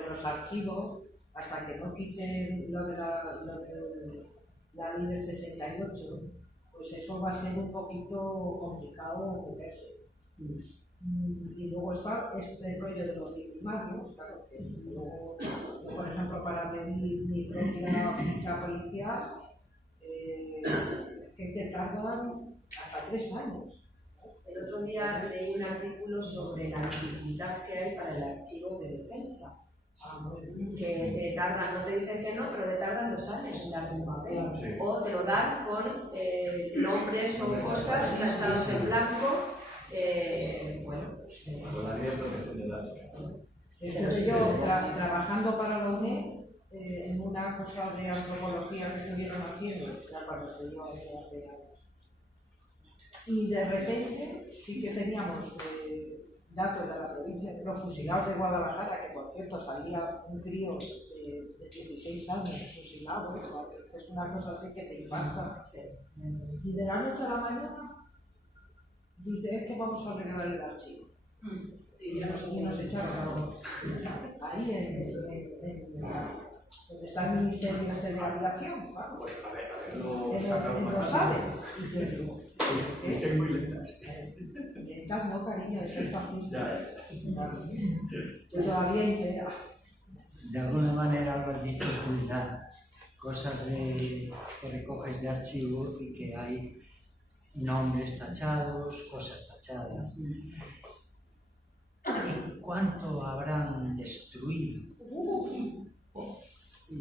los archivos, hasta que no quiten lo de la ley del 68, pues eso va a ser un poquito complicado moverse. Y luego está este rollo de los victimarios, claro, que yo, por ejemplo, para pedir mi propia ficha policial, que te tardan hasta 3 años. El otro día leí un artículo sobre la dificultad que hay para el archivo de defensa. Que te tardan, no te dicen que no, pero te tardan 2 años en darte un papel. Sí. O te lo dan con nombres o cosas tachados en blanco. Bueno, Todavía es protección de datos. Estoy yo trabajando para la UNED en una cosa de antropología que estuvieron haciendo, ya cuando se dio hace años. Y de repente sí que teníamos datos de la provincia, los fusilados de Guadalajara, que por cierto salía un crío de 16 años fusilado, que es una cosa así que te impacta. Y de la noche a la mañana dice, es que vamos a arreglar el archivo. Y ya nos echaron ahí donde está el Ministerio de Aviación. Pues a ver, lo sabes. Estén muy lentas. Lentas no, cariño, eso es fácil. Yo todavía impera. De alguna manera lo has dicho tú, cosas que recoges de archivo y que hay nombres tachados, cosas tachadas. ¿Y cuánto habrán destruido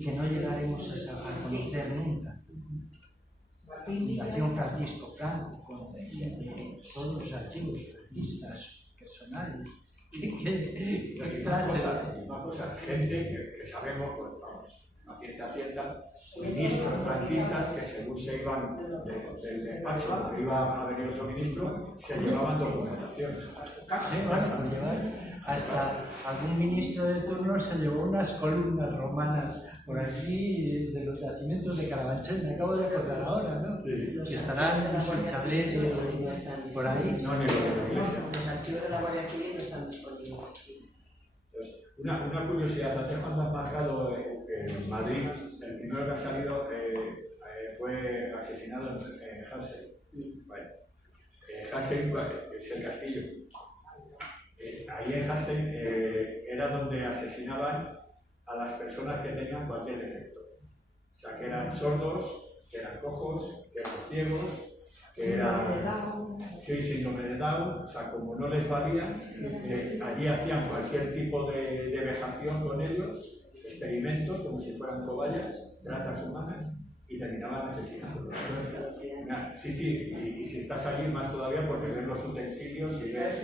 que no llegaremos a conocer nunca? Fundación Francisco Franco, con todos los archivos franquistas personales. Una cosa, gente que sabemos, pues vamos, a ciencia cierta, ministros franquistas que según se iban del despacho donde iba a venir otro ministro, se llevaban documentación. Hasta algún ministro de turno se llevó unas columnas romanas por aquí de los yacimientos de Carabanchel, me acabo de acordar ahora, ¿no? Sí. Que estarán en sus chablés por ahí. No, ni lo de la iglesia. Los archivos de la Guardia Civil no están disponibles. Una curiosidad, antes cuando has marcado en Madrid, el primero que ha salido fue asesinado en Hassel. Bueno, Hassel es el castillo. Ahí en Hassel era donde asesinaban a las personas que tenían cualquier defecto. O sea, que eran sordos, que eran cojos, que eran ciegos, que eran síndrome de Down. O sea, como no les valía, allí hacían cualquier tipo de vejación con ellos, experimentos como si fueran cobayas, tratas humanas, y terminaban asesinando. Sí, y si estás allí más todavía porque ves los utensilios y ves...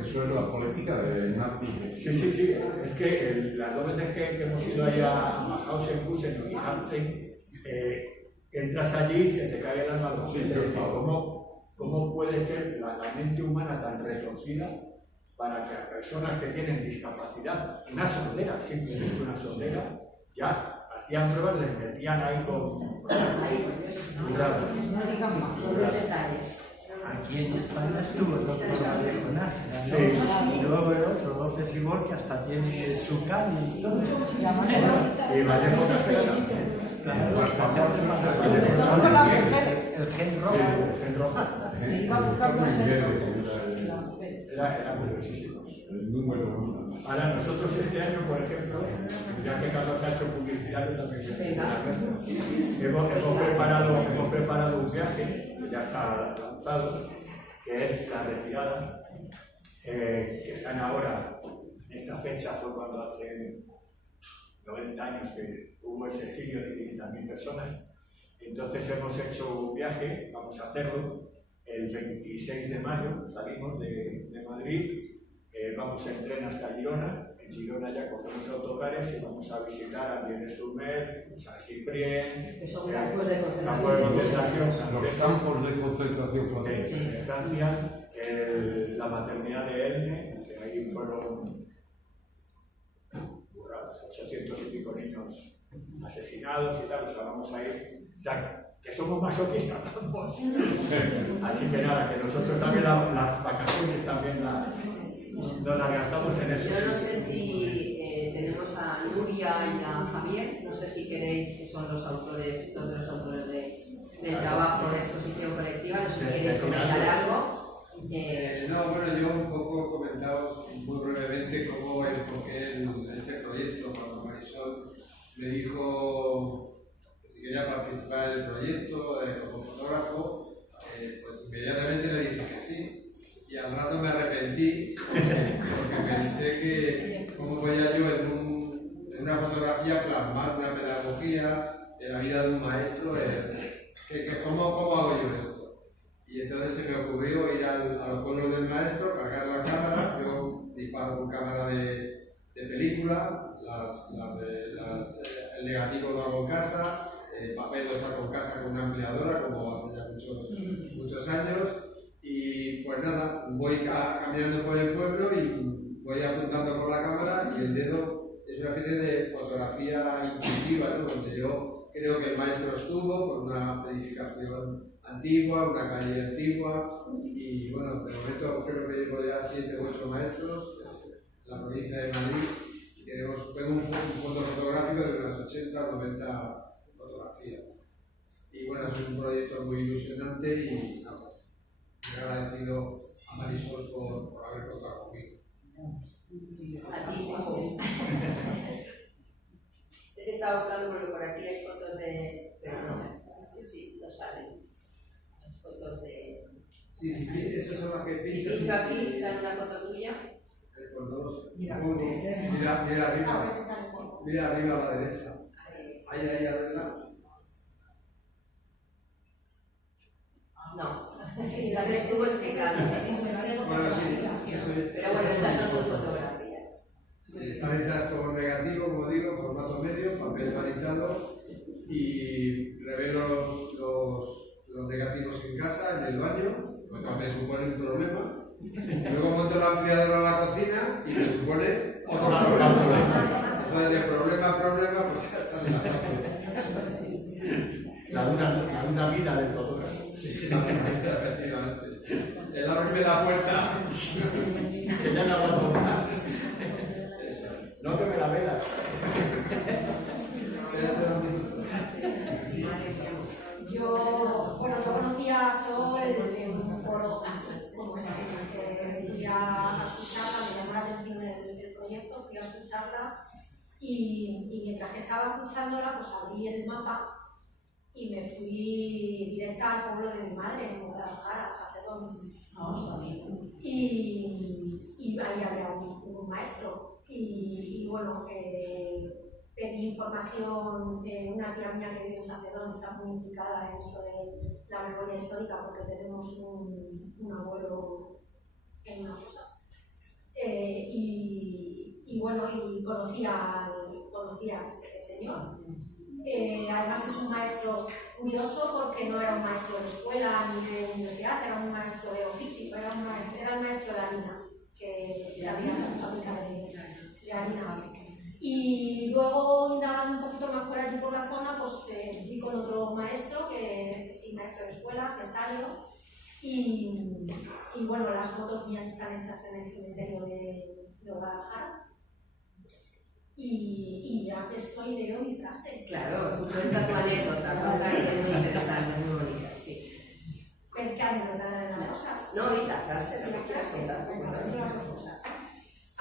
Eso es la política de nazi. Sí, es que las dos veces que hemos ido allá a Mauthausen, Gusen y Hansen, entras allí y se te cae el alma al bolsillo. ¿Cómo puede ser la mente humana tan retorcida para que a personas que tienen discapacidad, una sordera, simplemente una sordera, ya hacían pruebas, les metían ahí con... Con los detalles. Aquí en España estuvo el doctor Alejo Nájera, ¿no? Y luego el otro, López Ibor, que hasta tiene su cali y todo. Y Vallejo Nájera también. El gen rojo. Era curiosísimo. El número uno. Ahora, nosotros este año, por ejemplo, ya que Carlos ha hecho publicidad, yo también hemos preparado un viaje, que ya está lanzado, que es la retirada, que están ahora, en esta fecha fue cuando hace 90 años que hubo ese exilio de 500.000 personas. Entonces hemos hecho un viaje, vamos a hacerlo, el 26 de mayo, salimos de Madrid, vamos en tren hasta Girona. En Girona ya cogemos autocares y vamos a visitar a Viennes-sur-Mer, Saint-Cyprien, que son campos de concentración francesa. Los campos de concentración francesa. De Francia, la maternidad de Elne, que ahí fueron 800 y pico niños asesinados y tal, o sea, vamos a ir. O sea, que somos masoquistas, vamos. Así que nada, que nosotros también las vacaciones también nos las gastamos en eso. Yo no sé si tenemos a Nuria y a Javier, no sé si queréis, que son los autores, dos de los autores del trabajo de exposición colectiva, no sé si queréis comentar algo. No, bueno, yo un poco comentado muy brevemente cómo enfoqué este proyecto cuando Marisol me dijo que si quería participar en el proyecto como fotógrafo, pues inmediatamente le dije que sí. Y al rato me arrepentí porque pensé que cómo podía yo en una fotografía plasmar una pedagogía en la vida de un maestro, ¿cómo hago yo esto? Y entonces se me ocurrió ir a los pueblos del maestro, cargar la cámara, yo disparo con cámara de película, el negativo lo hago en casa, el papel lo saco en casa con una empleadora, como hace ya muchos años. Y pues nada, voy caminando por el pueblo y voy apuntando con la cámara y el dedo es una especie de fotografía intuitiva, ¿no? Donde yo creo que el maestro estuvo por una edificación antigua, una calle antigua y bueno, de momento creo que llevo ya 7 u 8 maestros en la provincia de Madrid y tengo un fondo fotográfico de unas 80 o 90 fotografías. Y bueno, es un proyecto muy ilusionante y vamos. Muy agradecido a Marisol por haber contado conmigo. A ti, Paco. Estaba buscando porque por aquí hay fotos de... Pero no, sí, no salen. Sí, sí, esas son las que Si pinchas. pincho aquí, sale una foto tuya. Por dos. Mira. Mira A arriba. ver si sale poco. Mira arriba a la derecha. Ahí, a ver la. No. Sí, La ves tú explicando. Bueno, sí, Pero bueno, estas son sus fotografías. sí, están hechas por negativo, como digo, formato medio, papel varitado, y revelo los negativos en casa, en el baño, lo cual me supone un problema. Luego monto la ampliadora a la cocina y me supone otro problema. Entonces, de problema a problema, pues ya sale la fase. La dura vida del fotógrafo. Sí, efectivamente. El ábreme la puerta. Que ya no aguanto más. No que me la veas. Yo conocí a Sol en un foro así, como este, que fui a escucharla, me llamó la atención el proyecto, fui a escucharla y mientras que estaba escuchándola, pues abrí el mapa y me fui directa al pueblo de mi madre, en Guadalajara, a Sacedón. Y ahí había un maestro y bueno, pedí información de una tía mía que vive en Sacedón, está muy implicada en esto de la memoria histórica porque tenemos un abuelo en una fosa. Y bueno, y conocí a este señor. Además es un maestro curioso porque no era un maestro de escuela ni de universidad, era un maestro de oficio, era el maestro de harinas, que había la fábrica de harinas. Y luego, indagando un poquito más por allí por la zona, pues fui con otro maestro, que es sí, maestro de escuela, Cesario, y bueno, las fotos mías están hechas en el cementerio de Guadalajara. Y ya que estoy, leo mi frase. Claro, tú cuenta tu anécdota, cuenta que es muy interesante, muy bonita, sí. ¿Qué anécdota de las cosas? No, y la frase, la frase, las dos cosas.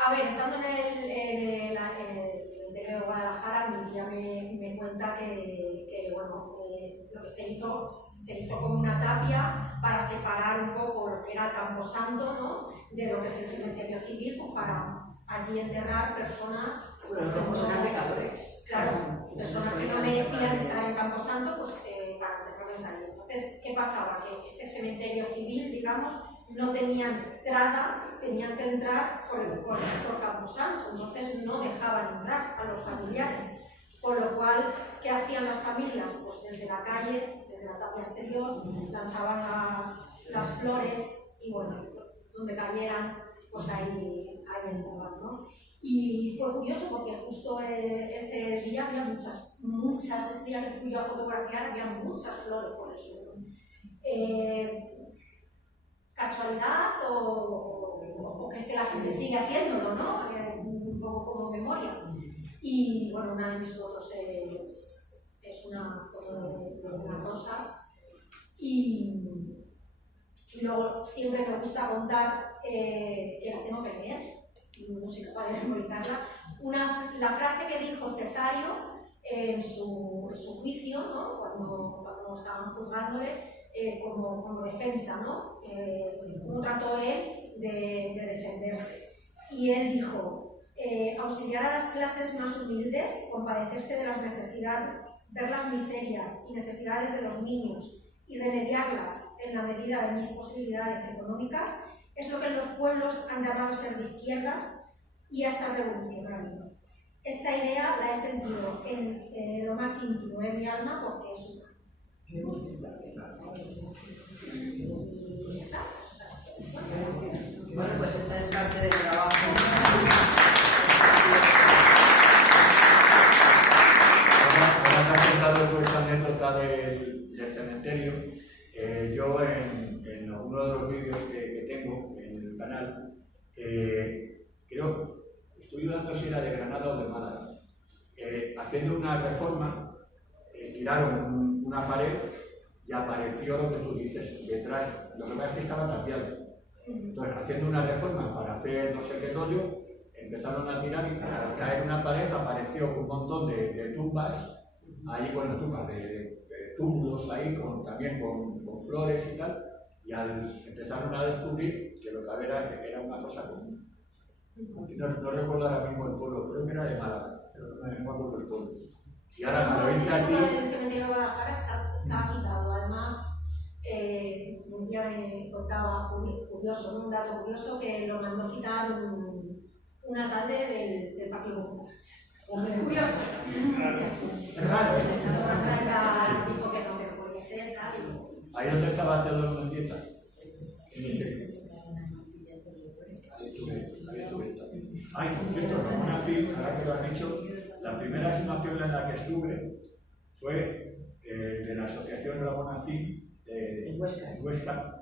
A ver, estando en el cementerio de Guadalajara, mi tía me cuenta que bueno, lo que se hizo como una tapia para separar un poco lo que era el camposanto, ¿no?, de lo que es el cementerio civil, pues para allí enterrar personas. Bueno, los rojos eran pecadores. Claro, personas que no merecían estar en Camposanto, pues para enterrarles allí. Entonces, ¿qué pasaba? Que ese cementerio civil, digamos, no tenía entrada, tenían que entrar por Camposanto, entonces no dejaban entrar a los familiares. Por lo cual, ¿qué hacían las familias? Pues desde la calle, desde la tapia exterior, lanzaban las flores y bueno, pues, donde cayeran, pues ahí estaban, ¿no? Y fue curioso porque justo ese día había muchas, ese día que fui yo a fotografiar había muchas flores por el suelo. ¿Casualidad o que es que la gente sigue haciéndolo, ¿no? Un poco como memoria. Y bueno, una de mis fotos es una foto de unas rosas. Y luego siempre me gusta contar, que la tengo que leer, no soy capaz de memorizarla, la frase que dijo Cesario en su juicio, ¿no?, cuando estaban juzgándole como defensa, ¿no?, cómo trató él de defenderse. Y él dijo, auxiliar a las clases más humildes, compadecerse de las necesidades, ver las miserias y necesidades de los niños y remediarlas en la medida de mis posibilidades económicas, es lo que en los pueblos han llamado ser de izquierdas y hasta revolucionario. Esta idea la he sentido en lo más íntimo de mi alma porque es una. Pues ya está. Bueno, pues esta es parte del trabajo. Ahora que has contado esta anécdota del cementerio, yo en alguno de los vídeos que tengo en el canal, creo, estoy dudando si era de Granada o de Málaga, haciendo una reforma, tiraron una pared y apareció lo que tú dices, detrás, lo que pasa es que estaba tapiado. Entonces, haciendo una reforma para hacer no sé qué rollo, empezaron a tirar y al caer una pared apareció un montón de tumbas, ahí, bueno, tumbas de túmulos ahí, también con flores y tal, Y empezaron a descubrir que lo que había era una fosa común. No recuerdo ahora mismo el pueblo, creo que era de Málaga, pero no me acuerdo el pueblo. Y ahora cuando venía aquí... El cementerio de Guadalajara está quitado. Además, un día me contaba curioso, un dato curioso, que lo mandó quitar un alcalde del Partido Popular. Curioso. Es raro, ¿eh? Dijo que no podía ser, tal. Ahí donde estaba Teodoro Mendieta. Ay, por cierto, Ramón Afín, ahora que lo han dicho, la primera exhumación en la que estuve fue de la Asociación Ramón Afín de Huesca.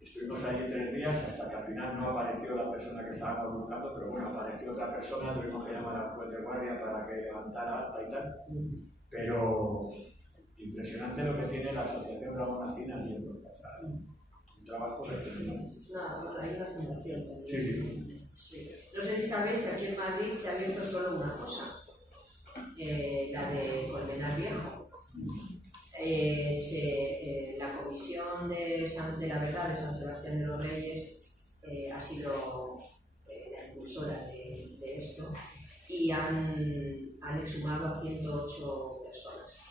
Estuvimos allí 3 días hasta que al final no apareció la persona que estábamos buscando, pero bueno, apareció otra persona, tuvimos que llamar al juez de guardia para que levantara acta y tal. Pero impresionante lo que tiene la Asociación Ramón Afín allí en Huesca. O sea, un trabajo de... No, hay una fundación también. Sí. Sí. No sé si sabéis que aquí en Madrid se ha abierto solo una fosa, la de Colmenar Viejo. La comisión de la verdad de San Sebastián de los Reyes ha sido la impulsora de esto y han exhumado a 108 personas.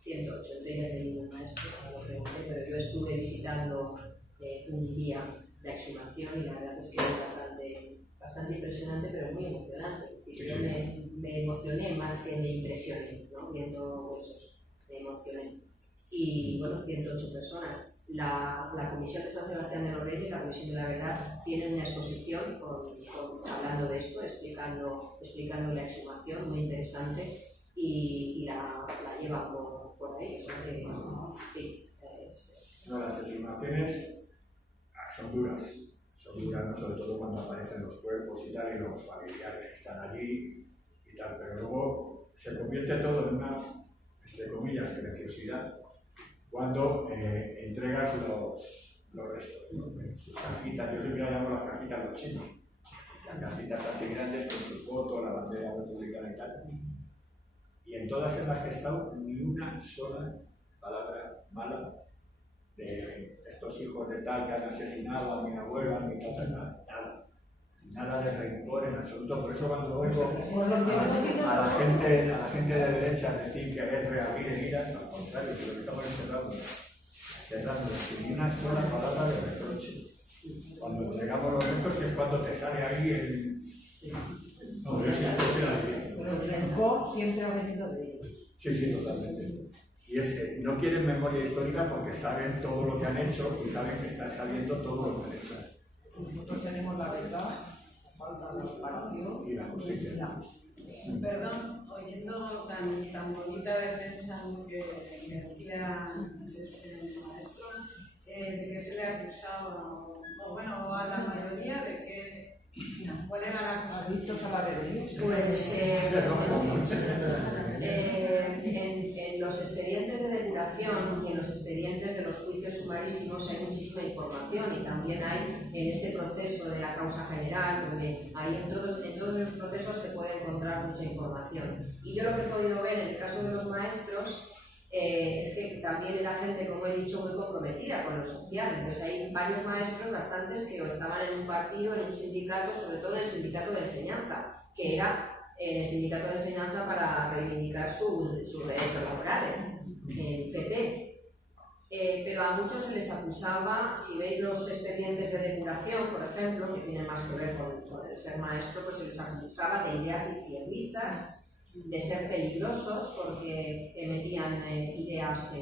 108, entre ellas de ningún maestro, no lo pregunté, pero yo estuve visitando un día la exhumación y la verdad es que es bastante impresionante, pero muy emocionante. Yo me emocioné más que me impresioné, ¿no? Viendo huesos, me emocioné. Y bueno, 108 personas. La Comisión de San Sebastián de los Reyes, la Comisión de la Verdad, tiene una exposición hablando de esto, explicando la exhumación, muy interesante, y la llevan por ahí. O sea que, sí. No, las exhumaciones son duras, ¿no? Sobre todo cuando aparecen los cuerpos y tal, y los familiares que están allí y tal, pero luego se convierte todo en una, entre comillas, preciosidad cuando entregas los restos, sus cajitas. Yo siempre llamo las cajitas los chinos, las cajitas así grandes con su foto, la bandera republicana y tal, y en todas las que he estado ni una sola palabra mala de estos hijos de tal que han asesinado a mi abuela, ni nada de rencor en absoluto. Por eso cuando oigo a la gente de derecha decir que es reabrir heridas, al contrario, que lo que estamos cerrando sin una sola palabra de reproche. Cuando entregamos los restos, que es cuando te sale ahí el... No, yo siempre soy así. Pero el rencor siempre ha venido de ellos. Sí, totalmente. Y es que no quieren memoria histórica porque saben todo lo que han hecho y saben que está saliendo todo lo que han hecho. Nosotros tenemos la verdad, falta la reparación y la justicia. Perdón, oyendo tan bonita defensa que hacía el maestro, de que se le ha acusado, o bueno, a la mayoría de que... ¿Cuál era la adictos a la rebelión? Pues en los expedientes de depuración y en los expedientes de los juicios sumarísimos hay muchísima información y también hay en ese proceso de la causa general, donde hay en todos esos procesos se puede encontrar mucha información. Y yo lo que he podido ver en el caso de los maestros es que también era gente, como he dicho, muy comprometida con lo social. Entonces hay varios maestros, bastantes, que o estaban en un partido, en un sindicato, sobre todo en el sindicato de enseñanza, que era el sindicato de enseñanza para reivindicar sus derechos laborales, en FT. Pero a muchos se les acusaba, si veis los expedientes de depuración, por ejemplo, que tienen más que ver con el ser maestro, pues se les acusaba de ideas izquierdistas, de ser peligrosos porque metían ideas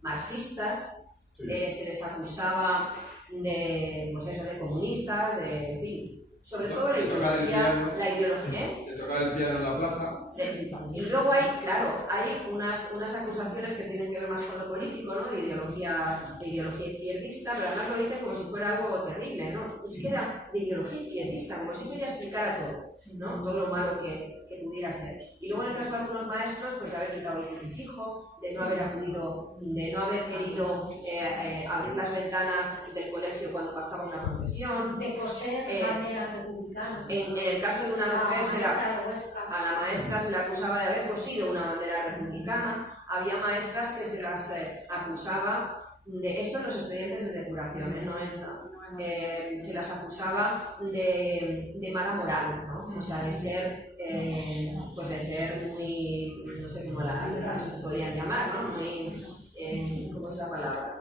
marxistas, se les acusaba de comunistas, en fin, sobre todo la ideología. De tocar el piano en la plaza. Y luego hay unas acusaciones que tienen que ver más con lo político, ¿no? de ideología izquierdista, pero además lo dicen como si fuera algo terrible, ¿no? Es que era de ideología izquierdista, como si eso ya explicara todo, ¿no? Todo lo malo que pudiera ser. Y luego en el caso de algunos maestros, pues de haber quitado el crucifijo, de no haber querido abrir las ventanas del colegio cuando pasaba una procesión, de coser bandera republicana. En el caso de una mujer, a la maestra se le acusaba de haber cosido una bandera republicana. Había maestras que se las acusaba de esto en los expedientes de depuración, se las acusaba de mala moral, ¿no? O sea, de ser, pues de ser muy, no sé cómo las podían llamar, ¿no? Muy, ¿cómo es la palabra?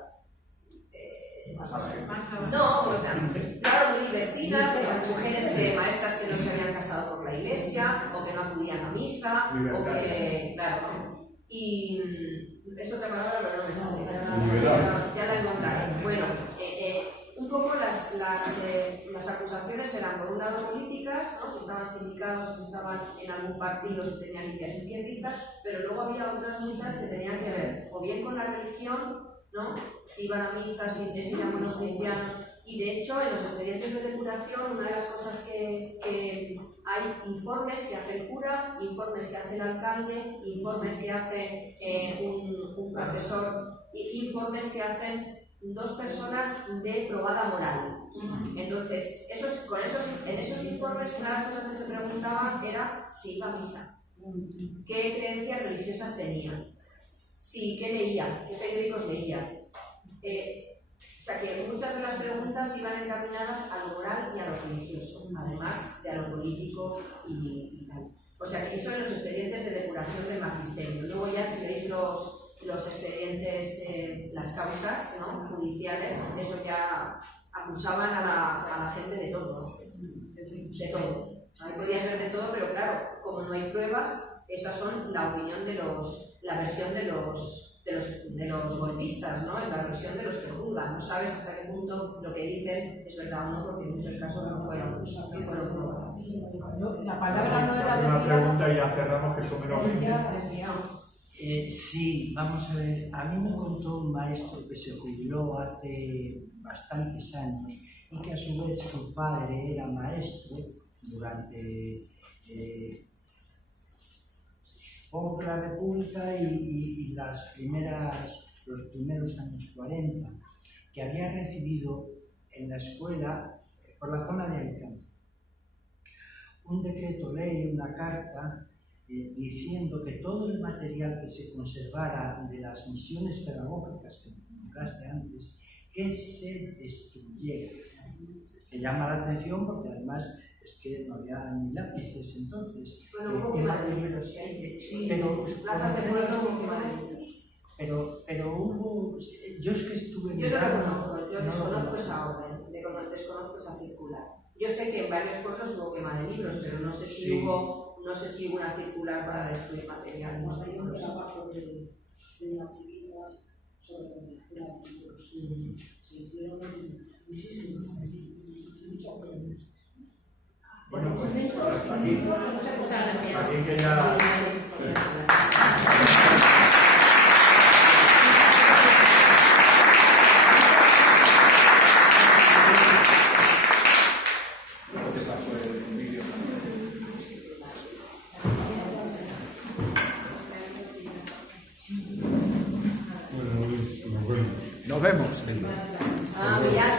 No, o sea, claro, muy libertinas, mujeres maestras que no se habían casado por la iglesia, o que no acudían a misa, o que, claro, y es otra palabra, pero no me sale, ya la encontraré. Bueno, un poco las acusaciones eran, por un lado, políticas, ¿no? Si estaban sindicados o si estaban en algún partido, si tenían ideas izquierdistas, pero luego había otras muchas que tenían que ver o bien con la religión, ¿no? Si iban a misa, si eran buenos cristianos, y de hecho en los expedientes de depuración una de las cosas que hay informes que hace el cura, informes que hace el alcalde, informes que hace un profesor, informes que hacen dos personas de probada moral. Entonces, en esos informes una de las cosas que se preguntaba era si iba a misa, qué creencias religiosas tenía, qué leía, qué periódicos leía. O sea que muchas de las preguntas iban encaminadas a lo moral y a lo religioso, además de a lo político y tal. O sea que eso en los expedientes de depuración del magisterio. Luego ya si veis los expedientes, las causas, ¿no? Judiciales, eso ya acusaban a la gente de todo. De todo. Ahí podías ver de todo, pero claro, como no hay pruebas, esas son la opinión la versión de los golpistas, ¿no? Es la versión de los que juzgan. No sabes hasta qué punto lo que dicen es verdad o no, porque en muchos casos no fueron probados. La palabra no era una pregunta y ya cerramos, que son menos 20. Sí, vamos a ver. A mí me contó un maestro que se jubiló hace bastantes años y que a su vez su padre era maestro durante supongo que la República y los primeros años 40, que había recibido en la escuela, por la zona de Alicante, un decreto ley, una carta, diciendo que todo el material que se conservara de las misiones pedagógicas que nombraste antes, que se destruyera. Que llama la atención porque además es que no había ni lápices entonces. Bueno, hubo quema de libros, sí, pero plazas de pueblo hubo quema de libros. Pero hubo, yo es que estuve... Yo no lo conozco, yo desconozco esa orden, desconozco esa circular. Yo sé que en varios pueblos hubo quema de libros, pero no sé si hubo una circular para destruir material. Más hay un trabajo de las chiquillas sobre la lectura de libros. Se hicieron muchísimos premios. Bueno, pues hasta aquí. Muchas gracias. Aquí que ya... Nos vemos. Mirad.